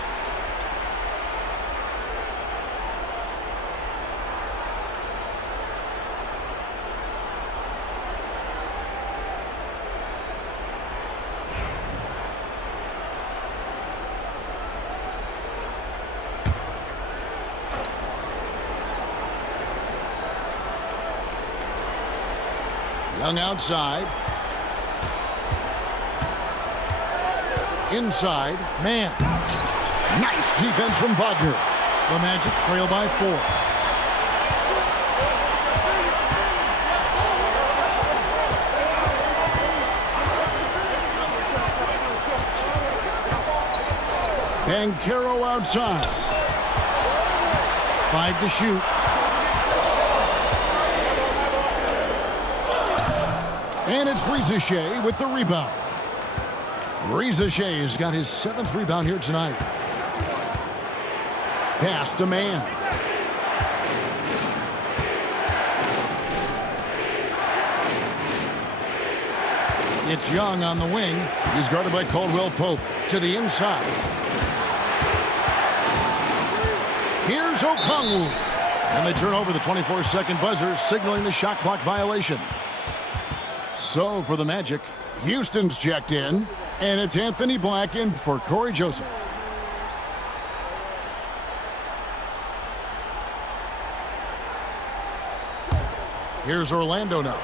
Young outside. Inside, man. Nice defense from Wagner. The Magic trail by 4. Banchero outside. 5 to shoot. And it's 𝙤𝙤𝙪 with the rebound. 𝙤𝙤𝙪 has got his 7th rebound here tonight. Pass to man. It's Young on the wing. He's guarded by Caldwell Pope. To the inside. Here's Okongwu. And they turn over the 24-second buzzer, signaling the shot clock violation. So for the Magic, Houston's checked in, and it's Anthony Black in for Corey Joseph. Here's Orlando now.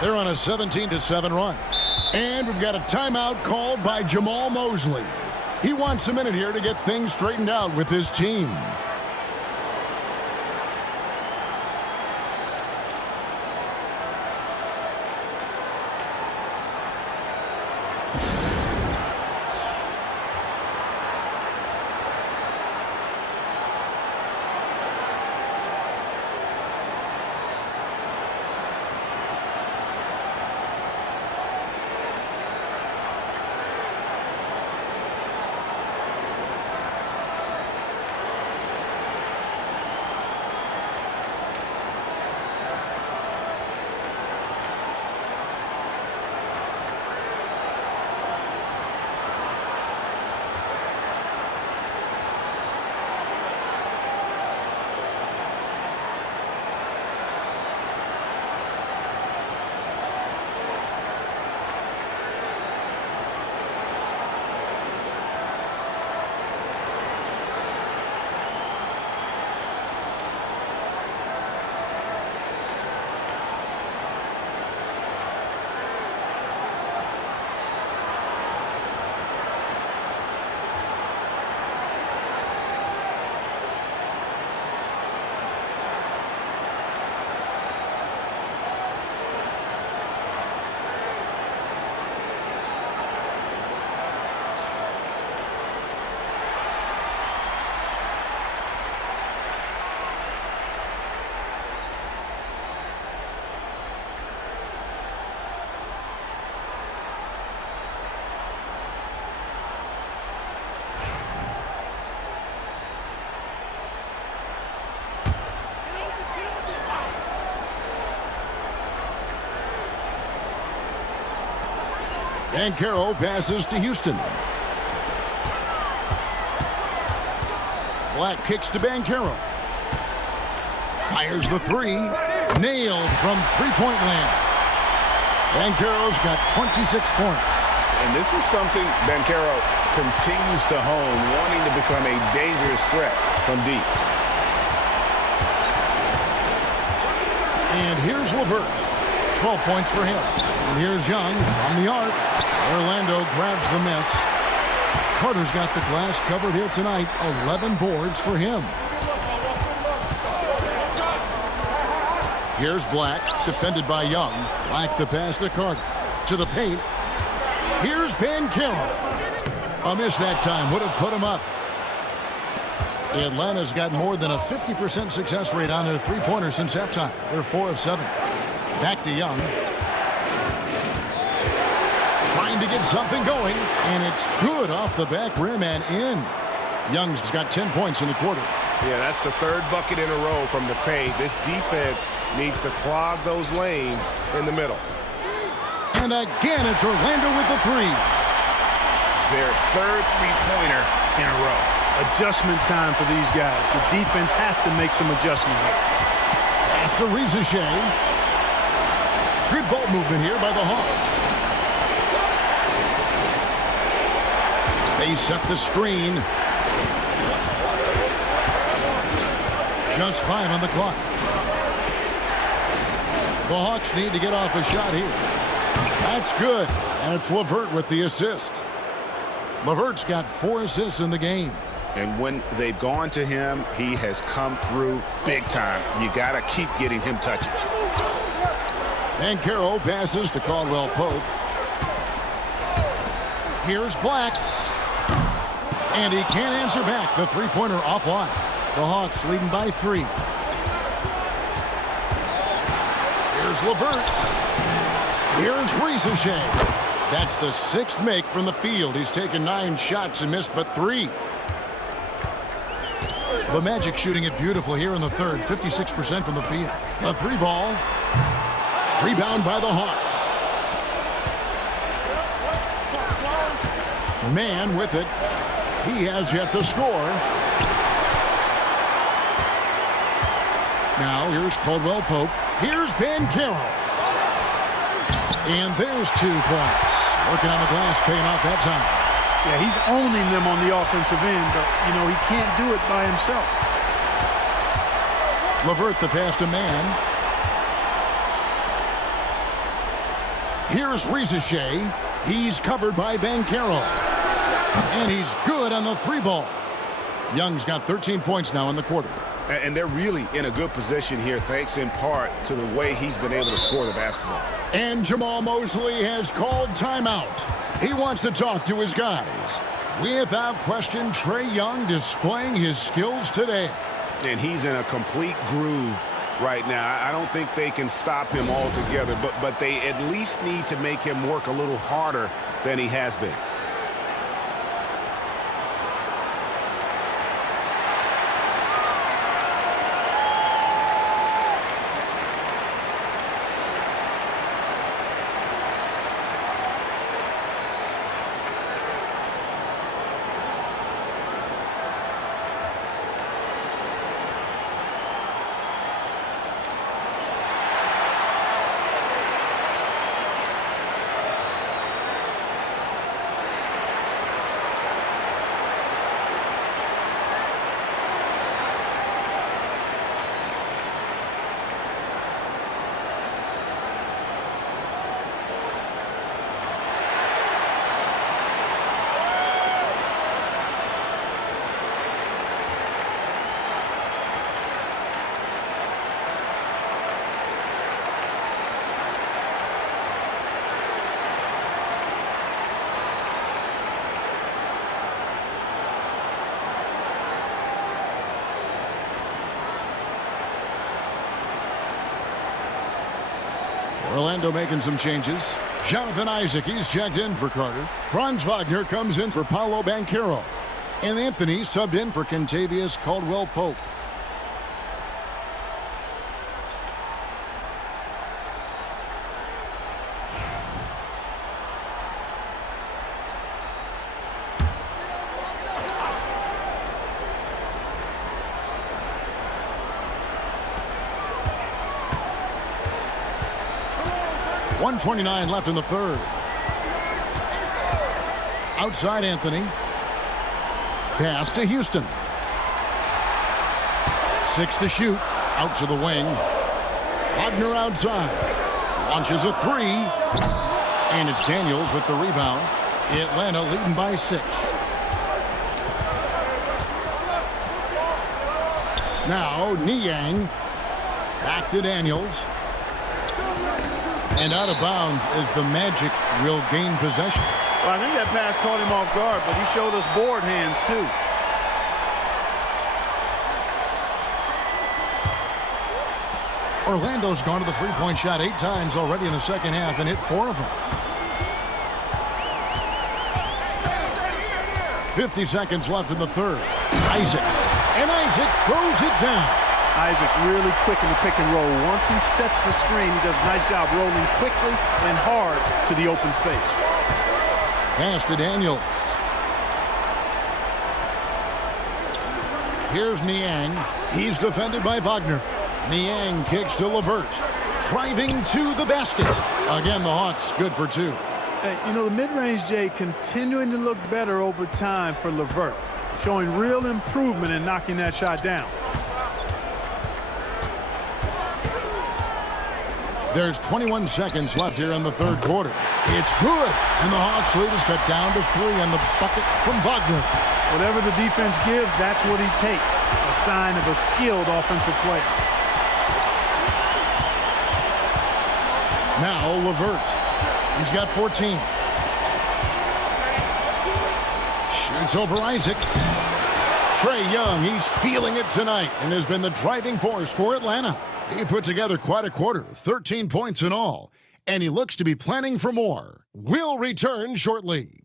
They're on a 17-7 run. And we've got a timeout called by Jamal Mosley. He wants a minute here to get things straightened out with his team. Banchero passes to Houston. Black kicks to Banchero. Fires the 3. Nailed from three-point land. Banchero's got 26 points. And this is something Banchero continues to hone, wanting to become a dangerous threat from deep. And here's LeVert. 12 points for him. And here's Young from the arc. Orlando grabs the miss. Carter's got the glass covered here tonight. 11 boards for him. Here's Black, defended by Young. Black the pass to Carter. To the paint. Here's Banchero. A miss that time. Would have put him up. Atlanta's got more than a 50% success rate on their three-pointer since halftime. They're 4 of 7. Back to Young. Trying to get something going, and it's good off the back rim and in. Young's got 10 points in the quarter. Yeah, that's the 3rd bucket in a row from the paint. This defense needs to clog those lanes in the middle. And again, it's Orlando with the 3. Their 3rd three-pointer in a row. Adjustment time for these guys. The defense has to make some adjustment here. After 𝙤𝙤𝙪. Good ball movement here by the Hawks. They set the screen. Just 5 on the clock. The Hawks need to get off a shot here. That's good. And it's LeVert with the assist. LeVert's got 4 assists in the game. And when they've gone to him, he has come through big time. You got to keep getting him touches. Banchero passes to Caldwell Pope. Here's Black. And he can't answer back. The three-pointer offline. The Hawks leading by 3. Here's LeVert. Here's 𝙤𝙤𝙪. That's the 6th make from the field. He's taken 9 shots and missed but 3. The Magic shooting it beautiful here in the third. 56% from the field. The 3-ball. Rebound by the Hawks. Man with it. He has yet to score. Now here's Caldwell Pope. Here's Banchero. And there's 2 points. Working on the glass, paying off that time. Yeah, he's owning them on the offensive end, but, you know, he can't do it by himself. LeVert the pass to Man. Here's 𝙤𝙤𝙪. He's covered by Banchero. And he's good on the 3-ball. Young's got 13 points now in the quarter. And they're really in a good position here, thanks in part to the way he's been able to score the basketball. And Jamal Mosley has called timeout. He wants to talk to his guys. Without question, Trae Young displaying his skills today. And he's in a complete groove right now. I don't think they can stop him altogether, but they at least need to make him work a little harder than he has been. Orlando making some changes. Jonathan Isaac, he's checked in for Carter. Franz Wagner comes in for Paolo Banchero. And Anthony subbed in for Kentavious Caldwell Pope. .129 left in the third. Outside Anthony. Pass to Houston. 6 to shoot. Out to the wing. Wagner outside. Launches a 3. And it's Daniels with the rebound. Atlanta leading by 6. Now Niang. Back to Daniels. And out of bounds as the Magic will gain possession. Well, I think that pass caught him off guard, but he showed us board hands, too. Orlando's gone to the three-point shot 8 times already in the second half and hit 4 of them. 50 seconds left in the third. Isaac. And Isaac throws it down. Isaac really quick in the pick and roll. Once he sets the screen, he does a nice job rolling quickly and hard to the open space. Pass to Daniels. Here's Niang. He's defended by Wagner. Niang kicks to LeVert. Driving to the basket. Again, the Hawks good for 2. You know, the mid-range, Jay, continuing to look better over time for LeVert, showing real improvement in knocking that shot down. There's 21 seconds left here in the third quarter. It's good, and the Hawks lead is cut down to 3 on the bucket from Wagner. Whatever the defense gives, that's what he takes. A sign of a skilled offensive player. Now LeVert. He's got 14. Shoots over Isaac. Trae Young, he's feeling it tonight and has been the driving force for Atlanta. He put together quite a quarter, 13 points in all, and he looks to be planning for more. We'll return shortly.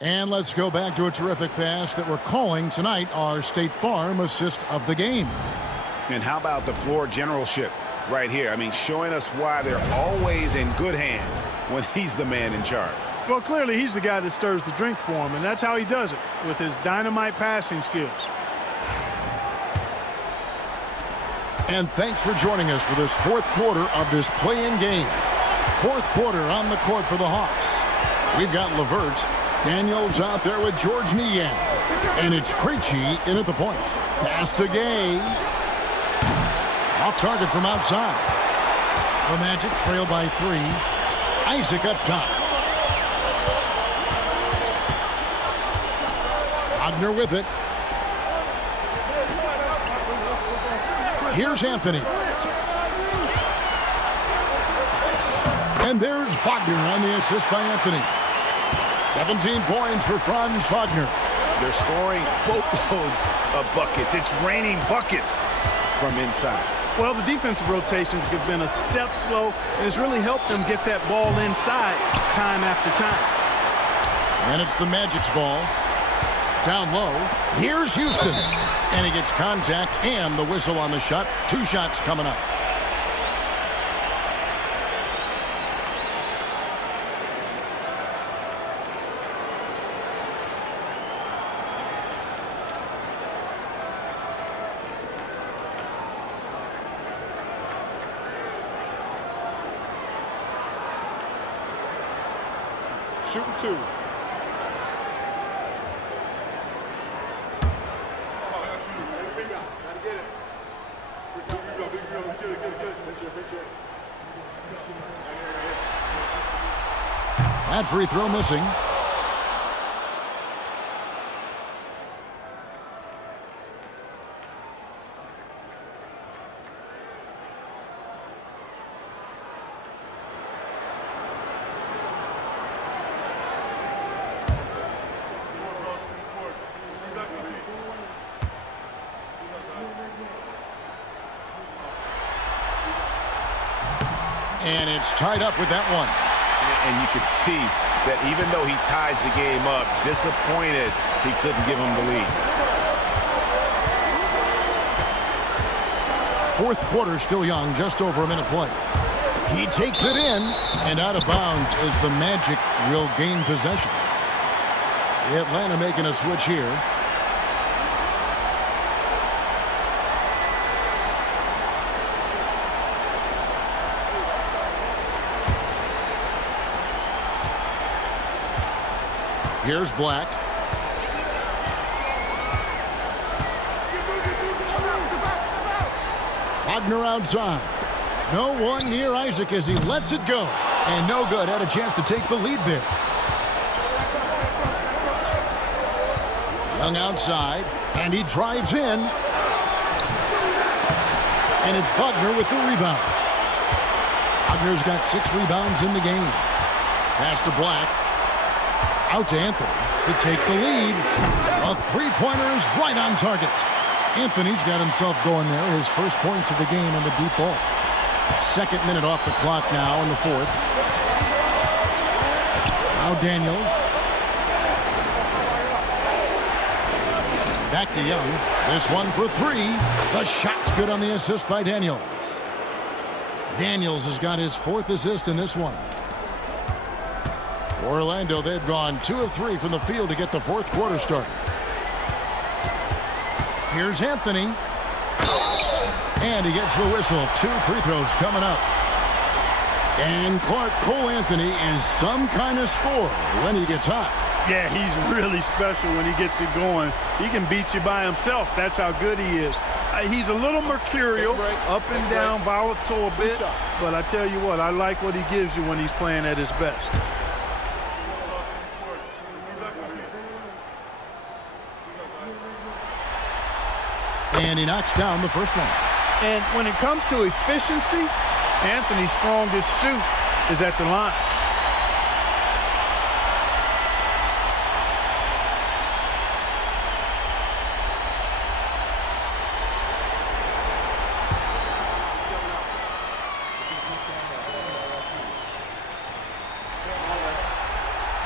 And let's go back to a terrific pass that we're calling tonight our State Farm assist of the game. And how about the floor generalship right here? I mean, showing us why they're always in good hands when he's the man in charge. Well, clearly he's the guy that stirs the drink for him, and that's how he does it, with his dynamite passing skills. And thanks for joining us for this fourth quarter of this play-in game. Fourth quarter on the court for the Hawks. We've got LeVert. Daniels out there with George Niang. And it's Krejci in at the point. Pass to Gay. Off target from outside. The Magic trail by 3. Isaac up top. Wagner with it. Here's Anthony. And there's Wagner on the assist by Anthony. 17 points for Franz Wagner. They're scoring boatloads of buckets. It's raining buckets from inside. Well, the defensive rotations have been a step slow, and it's really helped them get that ball inside time after time. And it's the Magic's ball. Down low. Here's Houston. And he gets contact and the whistle on the shot. 2 shots coming up. Shooting 2. That free throw missing. And it's tied up with that one. And you can see that even though he ties the game up, disappointed he couldn't give him the lead. Fourth quarter still young, just over a minute play. He takes it in, and out of bounds as the Magic will gain possession. Atlanta making a switch here. Here's Black. Wagner outside. No one near Isaac as he lets it go. And no good. Had a chance to take the lead there. Young outside. And he drives in. And it's Wagner with the rebound. Wagner's got 6 rebounds in the game. Pass to Black. Out to Anthony to take the lead. A three-pointer is right on target. Anthony's got himself going there. His first points of the game on the deep ball. Second minute off the clock now in the fourth. Now Daniels. Back to Young. This one for 3. The shot's good on the assist by Daniels. Daniels has got his 4th assist in this one. For Orlando, they've gone 2 of 3 from the field to get the fourth quarter started. Here's Anthony. And he gets the whistle. 2 free throws coming up. And Cole Anthony is some kind of scorer when he gets hot. Yeah, he's really special when he gets it going. He can beat you by himself. That's how good he is. He's a little mercurial, up and down, volatile a bit. But I tell you what, I like what he gives you when he's playing at his best. And he knocks down the first one. And when it comes to efficiency, Anthony's strongest suit is at the line.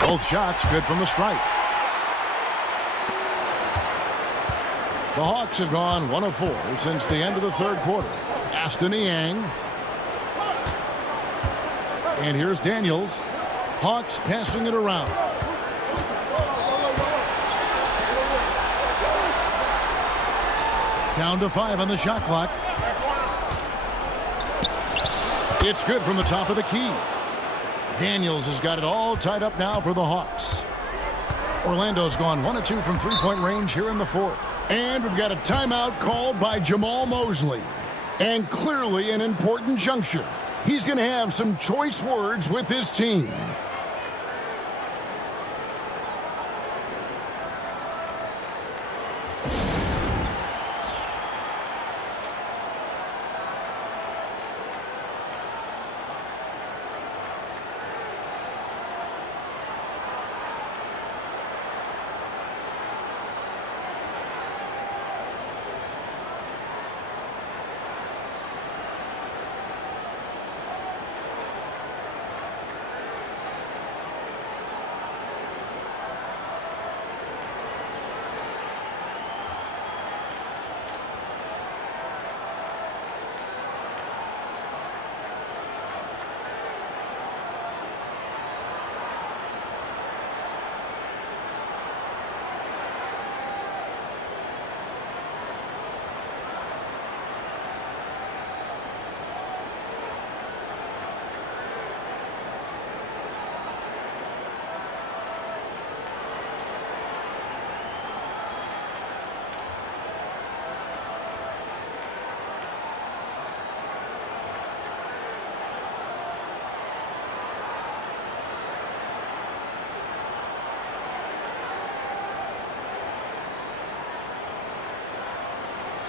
Both shots good from the stripe. The Hawks have gone 1 of 4 since the end of the third quarter. Aston Yang. And here's Daniels. Hawks passing it around. Down to 5 on the shot clock. It's good from the top of the key. Daniels has got it all tied up now for the Hawks. Orlando's gone 1 of 2 from three-point range here in the fourth. And we've got a timeout called by Jamahl Mosley. And clearly an important juncture. He's going to have some choice words with his team.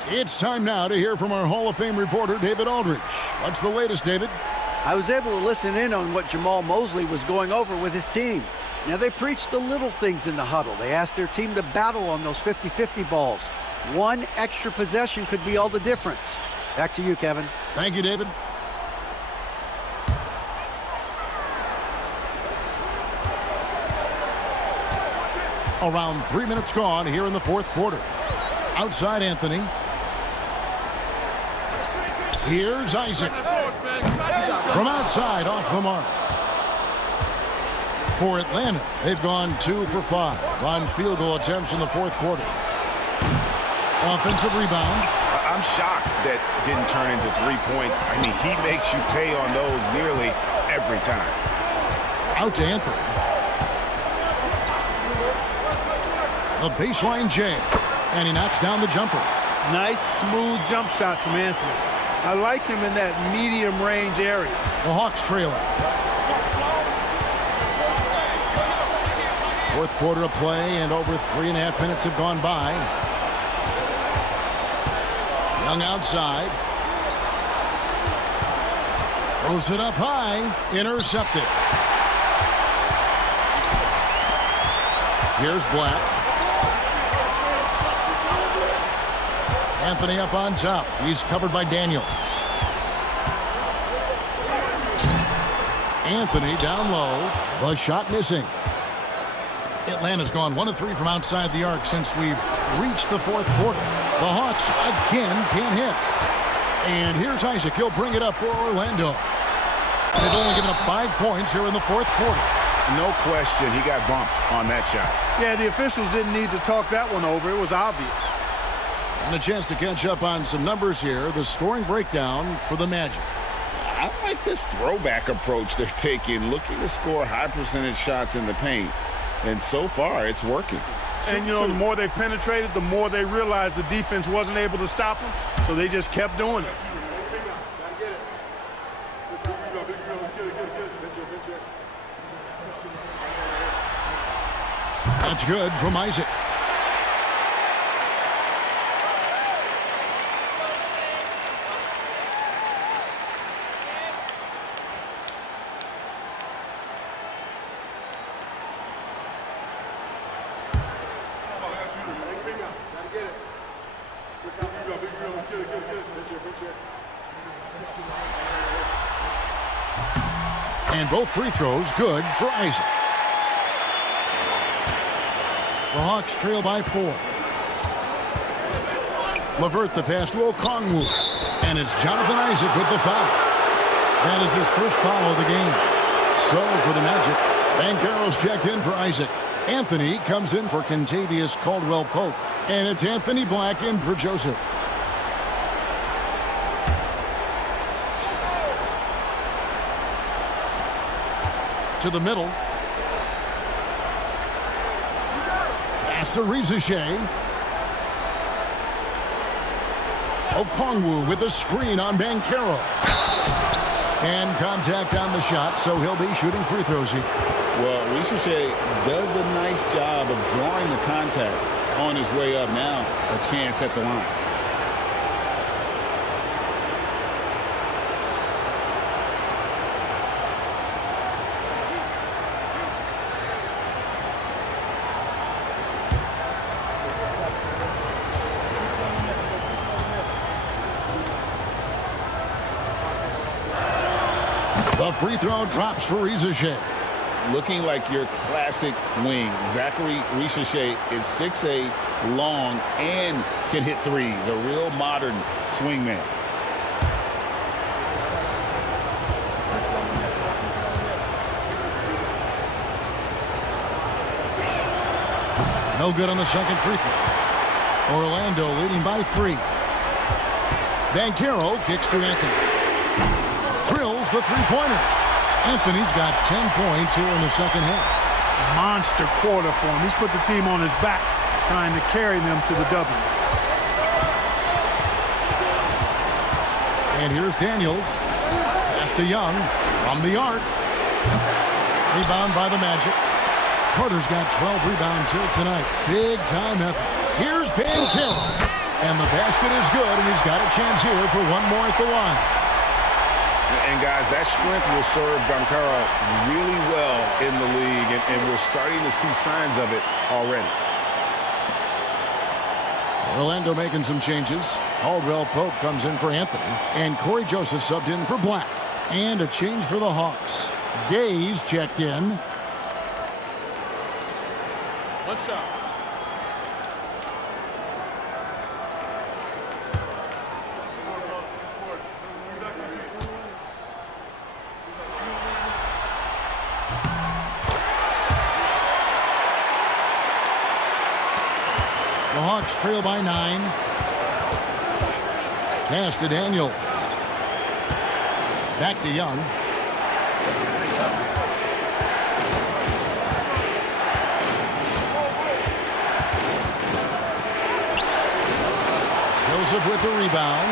It's time now to hear from our Hall of Fame reporter, David Aldridge. What's the latest, David? I was able to listen in on what Jamahl Mosley was going over with his team. Now, they preached the little things in the huddle. They asked their team to battle on those 50-50 balls. One extra possession could be all the difference. Back to you, Kevin. Thank you, David. Around 3 minutes gone here in the fourth quarter. Outside Anthony. Here's Isaac. From outside, off the mark. For Atlanta, they've gone 2 for 5 on field goal attempts in the fourth quarter. Offensive rebound. I'm shocked that didn't turn into 3 points. I mean, he makes you pay on those nearly every time. Out to Anthony. The baseline jam. And he knocks down the jumper. Nice, smooth jump shot from Anthony. I like him in that medium range area. The Hawks trail it. Fourth quarter of play, and over 3.5 minutes have gone by. Young outside. Throws it up high. Intercepted. Here's Black. Anthony up on top. He's covered by Daniels. Anthony down low. The shot missing. Atlanta's gone 1 of 3 from outside the arc since we've reached the fourth quarter. The Hawks again can't hit. And here's Isaac. He'll bring it up for Orlando. They've only given up 5 points here in the fourth quarter. No question, he got bumped on that shot. Yeah, the officials didn't need to talk that one over. It was obvious. And a chance to catch up on some numbers here. The scoring breakdown for the Magic. I like this throwback approach they're taking, looking to score high percentage shots in the paint. And so far, it's working. And, you know, the more they've penetrated, the more they realized the defense wasn't able to stop them, so they just kept doing it. That's good from Isaac. And both free throws good for Isaac. The Hawks trail by 4. LeVert the pass to Okongwu. And it's Jonathan Isaac with the foul. That is his first foul of the game. So for the Magic, Banchero's checked in for Isaac. Anthony comes in for Kentavious Caldwell-Pope. And it's Anthony Black in for Joseph. To the middle. Pass to 𝙤𝙤𝙪. Okongwu with a screen on Banchero. And contact on the shot, so he'll be shooting free throws here. Well, 𝙤𝙤𝙪 does a nice job of drawing the contact on his way up. Now a chance at the line. The free throw drops for 𝙤𝙤𝙪. Looking like your classic wing. Zachary 𝙤𝙤𝙪 is 6'8", long, and can hit threes. A real modern swingman. No good on the second free throw. Orlando leading by 3. Banchero kicks to Anthony. Drills the three-pointer. Anthony's got 10 points here in the second half. Monster quarter for him. He's put the team on his back, trying to carry them to the W. And here's Daniels. Pass to Young from the arc. Rebound by the Magic. Carter's got 12 rebounds here tonight. Big time effort. Here's Banchero. And the basket is good, and he's got a chance here for one more at the line. And, guys, that strength will serve Banchero really well in the league, and we're starting to see signs of it already. Orlando making some changes. Caldwell-Pope comes in for Anthony, and Corey Joseph subbed in for Black. And a change for the Hawks. Gay's checked in. What's up? The Hawks trail by 9. Pass to Daniels. Back to Young. Joseph with the rebound.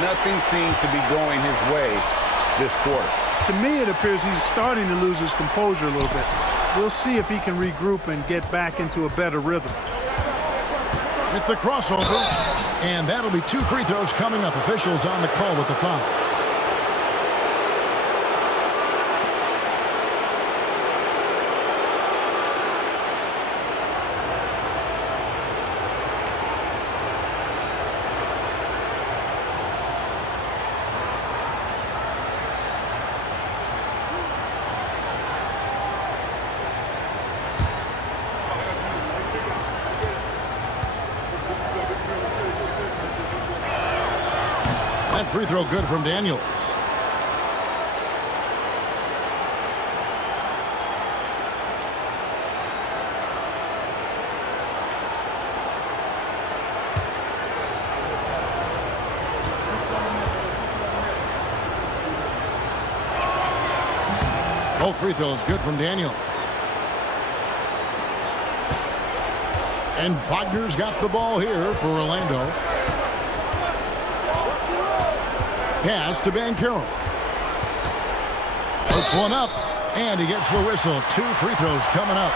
Nothing seems to be going his way this quarter. To me, it appears he's starting to lose his composure a little bit. We'll see if he can regroup and get back into a better rhythm. With the crossover, and that'll be 2 free throws coming up. Officials on the call with the foul. That free throw good from Daniels. Both free throws good from Daniels. And Wagner's got the ball here for Orlando. Pass to Banchero. Puts one up, and he gets the whistle. 2 free throws coming up.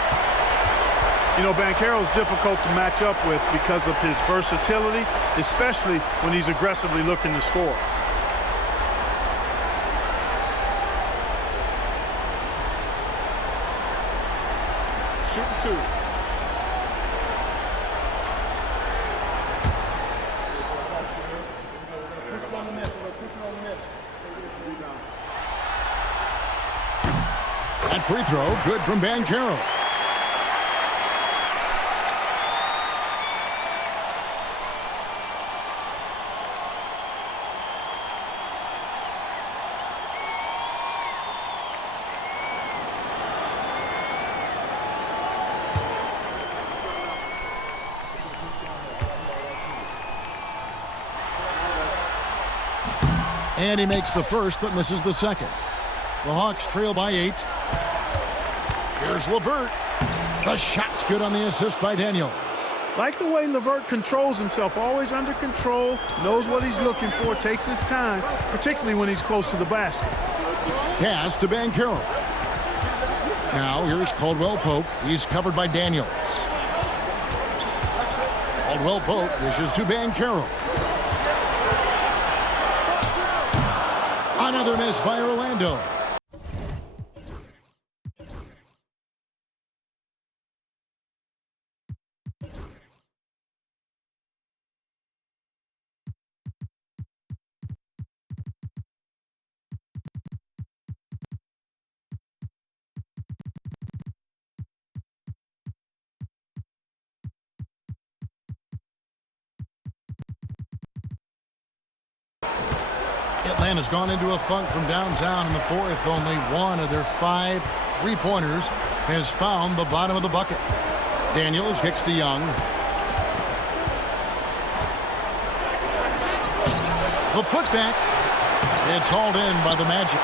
You know, Banchero's difficult to match up with because of his versatility, especially when he's aggressively looking to score. Shooting 2. That free throw, good from Banchero. And he makes the first, but misses the second. The Hawks trail by 8. Here's LeVert. The shot's good on the assist by Daniels. Like the way LeVert controls himself, always under control, knows what he's looking for, takes his time, particularly when he's close to the basket. Pass to Banchero. Now here's Caldwell Pope. He's covered by Daniels. Caldwell Pope dishes to Banchero. Another miss by Orlando. Atlanta's gone into a funk from downtown in the fourth. Only one of their 5 3-pointers has found the bottom of the bucket. Daniels kicks to Young. The putback. It's hauled in by the Magic.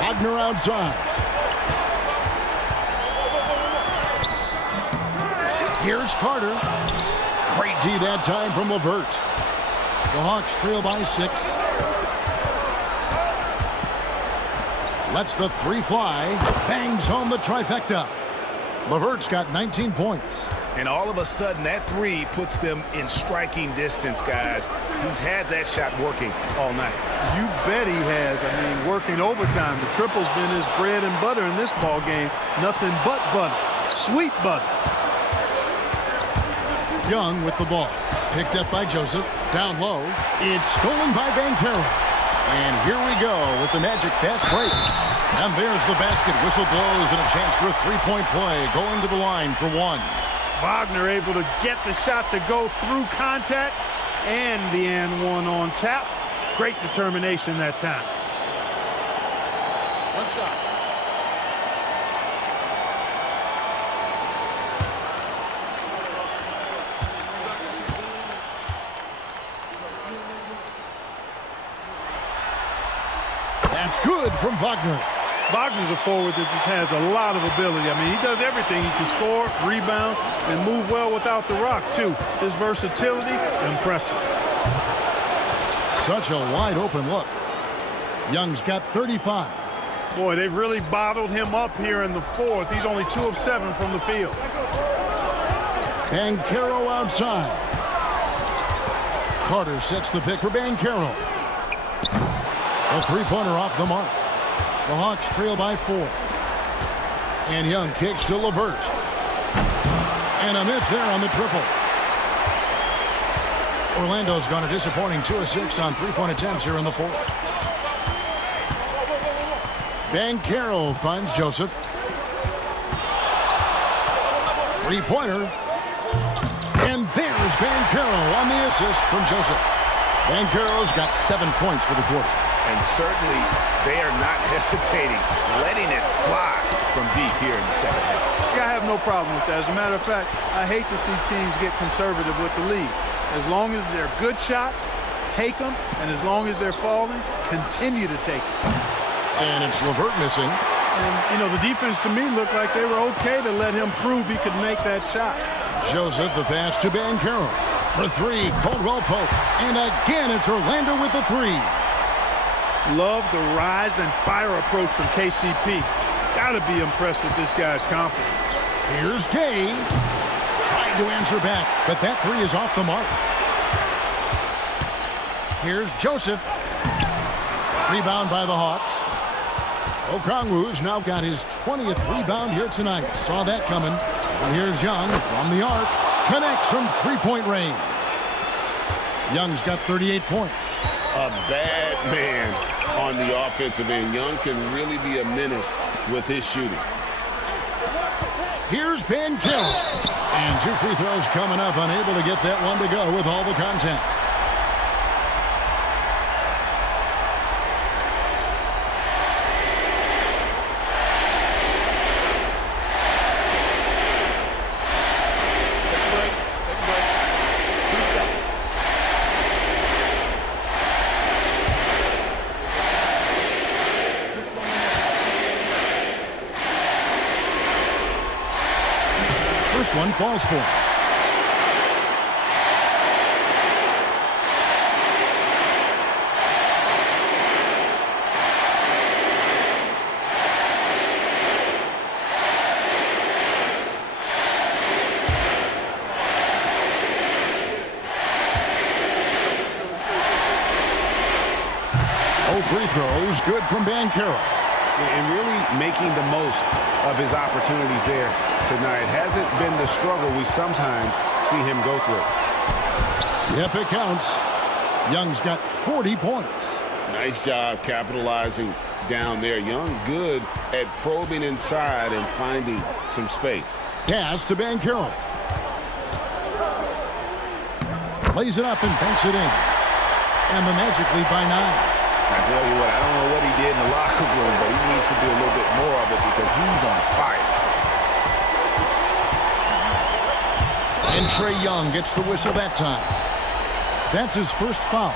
Wagner outside. Here's Carter. Great D that time from LeVert. The Hawks trail by 6. Lets the 3 fly. Bangs home the trifecta. LeVert's got 19 points. And all of a sudden, that 3 puts them in striking distance, guys. He's had that shot working all night. You bet he has. I mean, working overtime. The triple's been his bread and butter in this ball game. Nothing but butter. Sweet butter. Young with the ball. Picked up by Joseph. Down low. It's stolen by Banchero. And here we go with the Magic fast break. And there's the basket. Whistle blows and a chance for a 3-point play. Going to the line for 1. Wagner able to get the shot to go through contact and the and 1 on tap. Great determination that time. 1 shot. That's good from Wagner. Wagner's a forward that just has a lot of ability. I mean, he does everything. He can score, rebound, and move well without the rock, too. His versatility, impressive. Such a wide open look. Young's got 35. Boy, they've really bottled him up here in the fourth. He's only 2 of 7 from the field. Banchero outside. Carter sets the pick for Banchero. A 3-pointer off the mark. The Hawks trail by 4. And Young kicks to LeVert. And a miss there on the triple. Orlando's gone a disappointing 2 of 6 on 3-point attempts here in the fourth. Banchero finds Joseph. 3-pointer. And there's Banchero on the assist from Joseph. Banchero's got 7 points for the quarter. And certainly, they are not hesitating, letting it fly from deep here in the second half. Yeah, I have no problem with that. As a matter of fact, I hate to see teams get conservative with the lead. As long as they're good shots, take them, and as long as they're falling, continue to take them. And it's LeVert missing. And, you know, the defense to me looked like they were okay to let him prove he could make that shot. Joseph, the pass to Banchero. For three, Caldwell Pope. And again, it's Orlando with the three. Love the rise and fire approach from KCP. Got to be impressed with this guy's confidence. Here's Gay. Trying to answer back, but that three is off the mark. Here's Joseph. Rebound by the Hawks. Okongwu's now got his 20th rebound here tonight. Saw that coming. And here's Young from the arc. Connects from three-point range. Young's got 38 points. A bad man on the offensive end. Young can really be a menace with his shooting. Here's Banchero. And two free throws coming up. Unable to get that one to go with all the contact. First one falls for him. Free throws, good from Banchero. And really making the most of his opportunities there tonight. Hasn't been the struggle we sometimes see him go through. Yep, it counts. Young's got 40 points. Nice job capitalizing down there. Young good at probing inside and finding some space. Pass to Banchero. Lays it up and banks it in. And the Magic lead by 9. I tell you what, I don't know what he did in the locker room, but he needs to do a little bit more of it because he's on fire. And Trae Young gets the whistle that time. That's his first foul.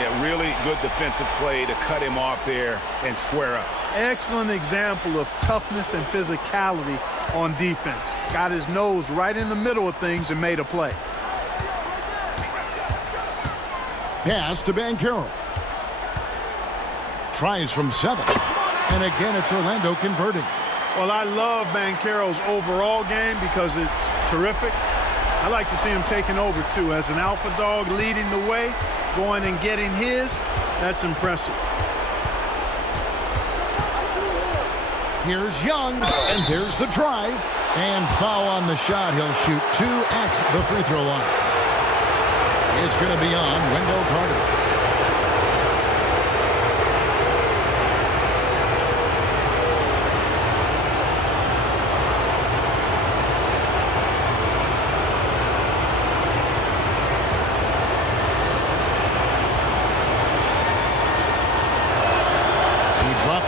Yeah, really good defensive play to cut him off there and square up. Excellent example of toughness and physicality on defense. Got his nose right in the middle of things and made a play. Pass to Banchero. Tries from 7. And again, it's Orlando converting. Well, I love Banchero's overall game because it's terrific. I like to see him taking over, too. As an alpha dog leading the way, going and getting his, that's impressive. Here's Young, and there's the drive. And foul on the shot. He'll shoot 2 at the free throw line. It's going to be on Wendell Carter.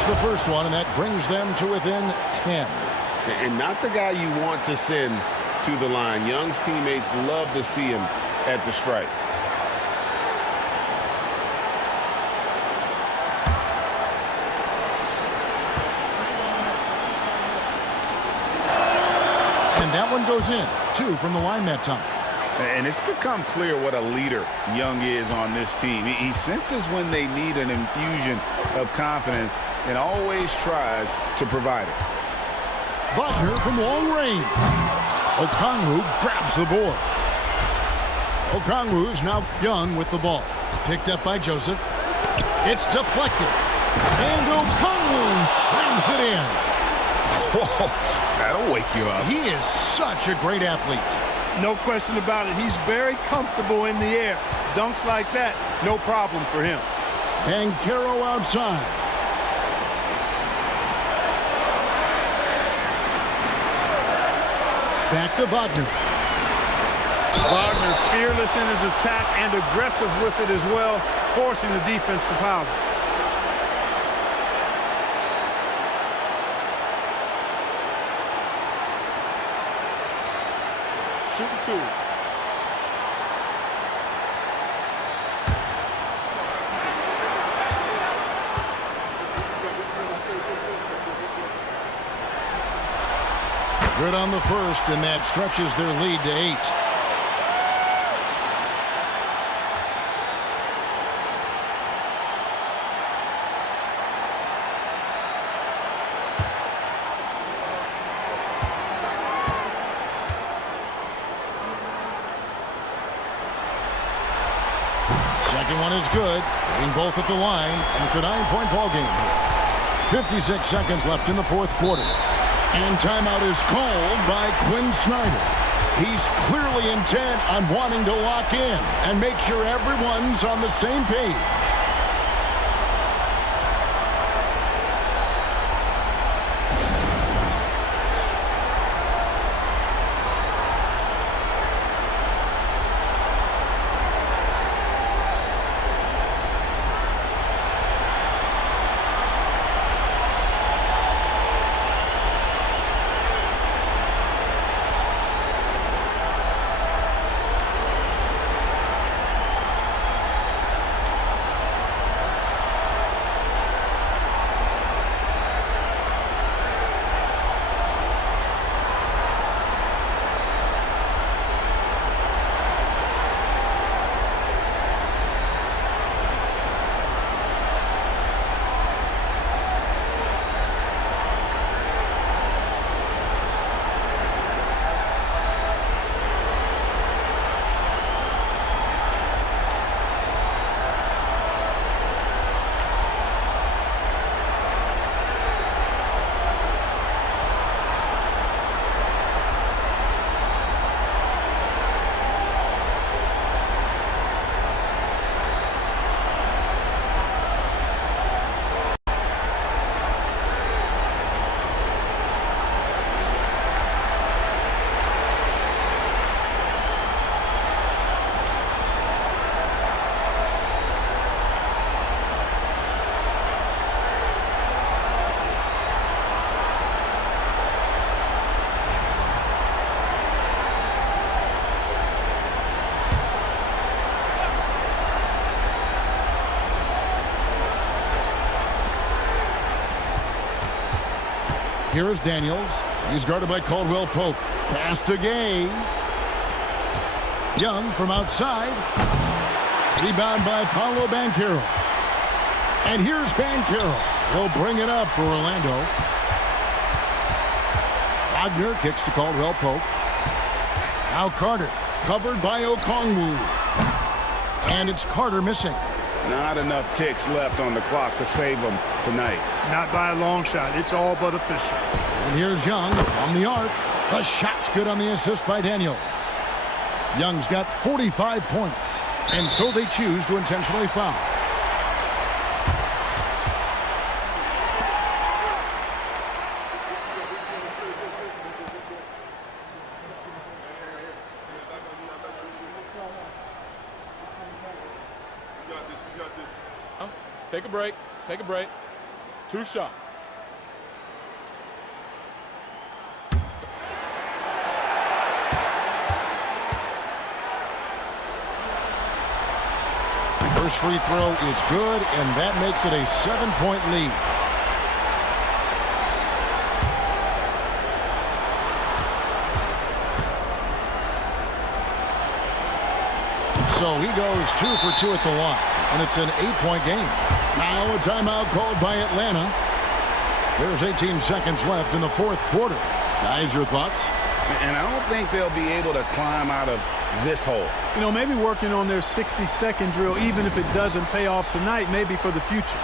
The first one, and that brings them to within 10. And not the guy you want to send to the line. Young's teammates love to see him at the stripe. And that one goes in. 2 from the line that time. And it's become clear what a leader Young is on this team. He senses when they need an infusion of confidence and always tries to provide it. Wagner from long range. Okongwu grabs the board. Okongwu's now Young with the ball. Picked up by Joseph. It's deflected. And Okongwu slams it in. Whoa, that'll wake you up. He is such a great athlete. No question about it. He's very comfortable in the air. Dunks like that, no problem for him. Banchero outside. Back to Wagner. Wagner fearless in his attack and aggressive with it as well, forcing the defense to foul him. Shooting 2. Good on the first, and that stretches their lead to 8. Second one is good. Hitting both at the line, and it's a 9-point ball game. 56 seconds left in the fourth quarter. And timeout is called by Quinn Snyder. He's clearly intent on wanting to lock in and make sure everyone's on the same page. Here is Daniels. He's guarded by Caldwell Pope. Pass to Gay. Young from outside. Rebound by Paolo Banchero. And here's Banchero. He'll bring it up for Orlando. Wagner kicks to Caldwell Pope. Now Carter, covered by Okongwu. And it's Carter missing. Not enough ticks left on the clock to save them tonight. Not by a long shot. It's all but official. And here's Young from the arc. The shot's good on the assist by Daniels. Young's got 45 points, and so they choose to intentionally foul. Take a break. Take a break. 2 shots. First free throw is good, and that makes it a 7-point lead. So he goes 2 for 2 at the line, and it's an 8-point game. Now a timeout called by Atlanta. There's 18 seconds left in the fourth quarter. Guys, your thoughts? And I don't think they'll be able to climb out of this hole. You know, maybe working on their 60-second drill, even if it doesn't pay off tonight, maybe for the future.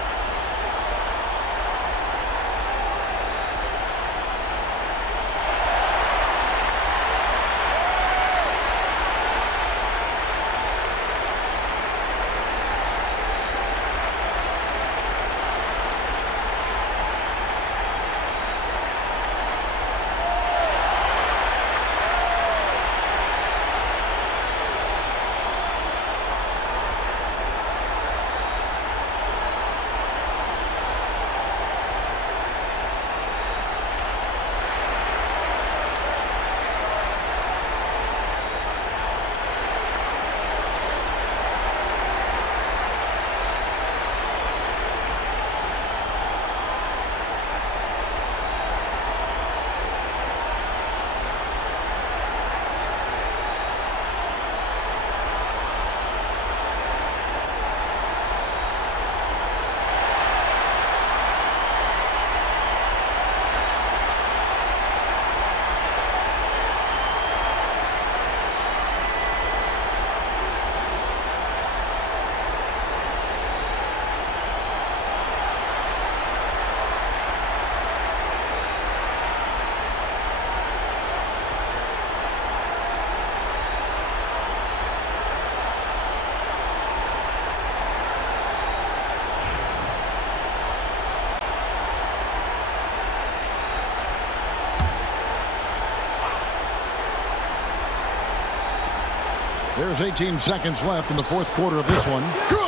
There's 18 seconds left in the fourth quarter of this one. Good!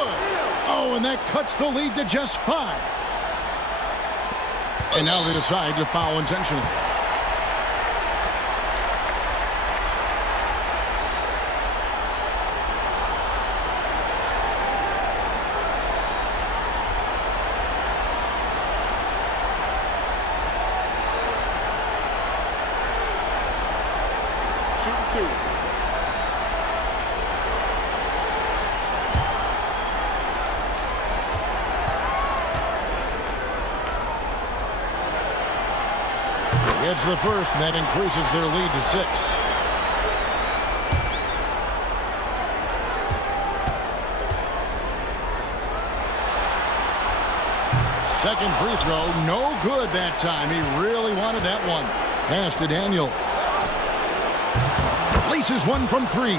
Oh, and that cuts the lead to just 5. And now they decide to foul intentionally. Shoot 2. It's the first, and that increases their lead to 6. Second free throw, no good that time. He really wanted that one. Pass to Daniels. Leases one from 3.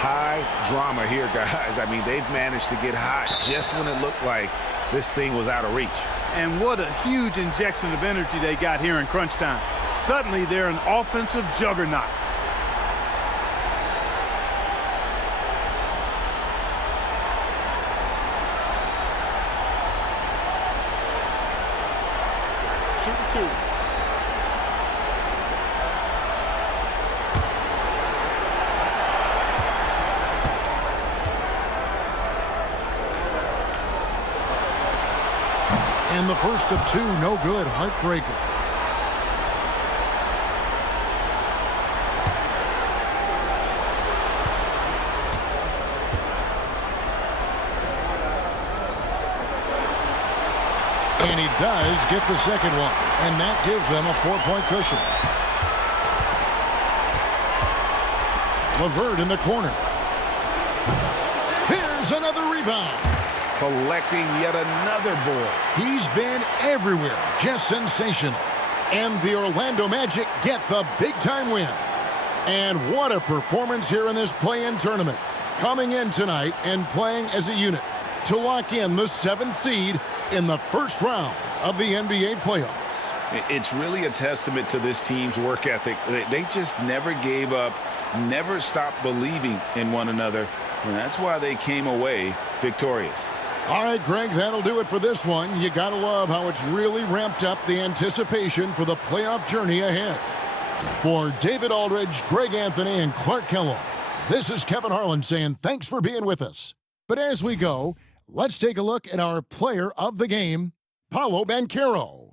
High drama here, guys. I mean, they've managed to get hot just when it looked like this thing was out of reach. And what a huge injection of energy they got here in crunch time. Suddenly, they're an offensive juggernaut. Shoot 2. And the first of 2, no good. Heartbreaker. And he does get the second one. And that gives them a 4-point cushion. LeVert in the corner. Here's another rebound. Collecting yet another board. He's been everywhere. Just sensational. And the Orlando Magic get the big-time win. And what a performance here in this play-in tournament. Coming in tonight and playing as a unit to lock in the 7th seed in the first round of the NBA playoffs. It's really a testament to this team's work ethic. They just never gave up, never stopped believing in one another. And that's why they came away victorious. All right, Greg, that'll do it for this one. You gotta love how it's really ramped up the anticipation for the playoff journey ahead. For David Aldridge, Greg Anthony, and Clark Kellogg, this is Kevin Harlan saying thanks for being with us. But as we go, let's take a look at our player of the game, Paolo Banchero.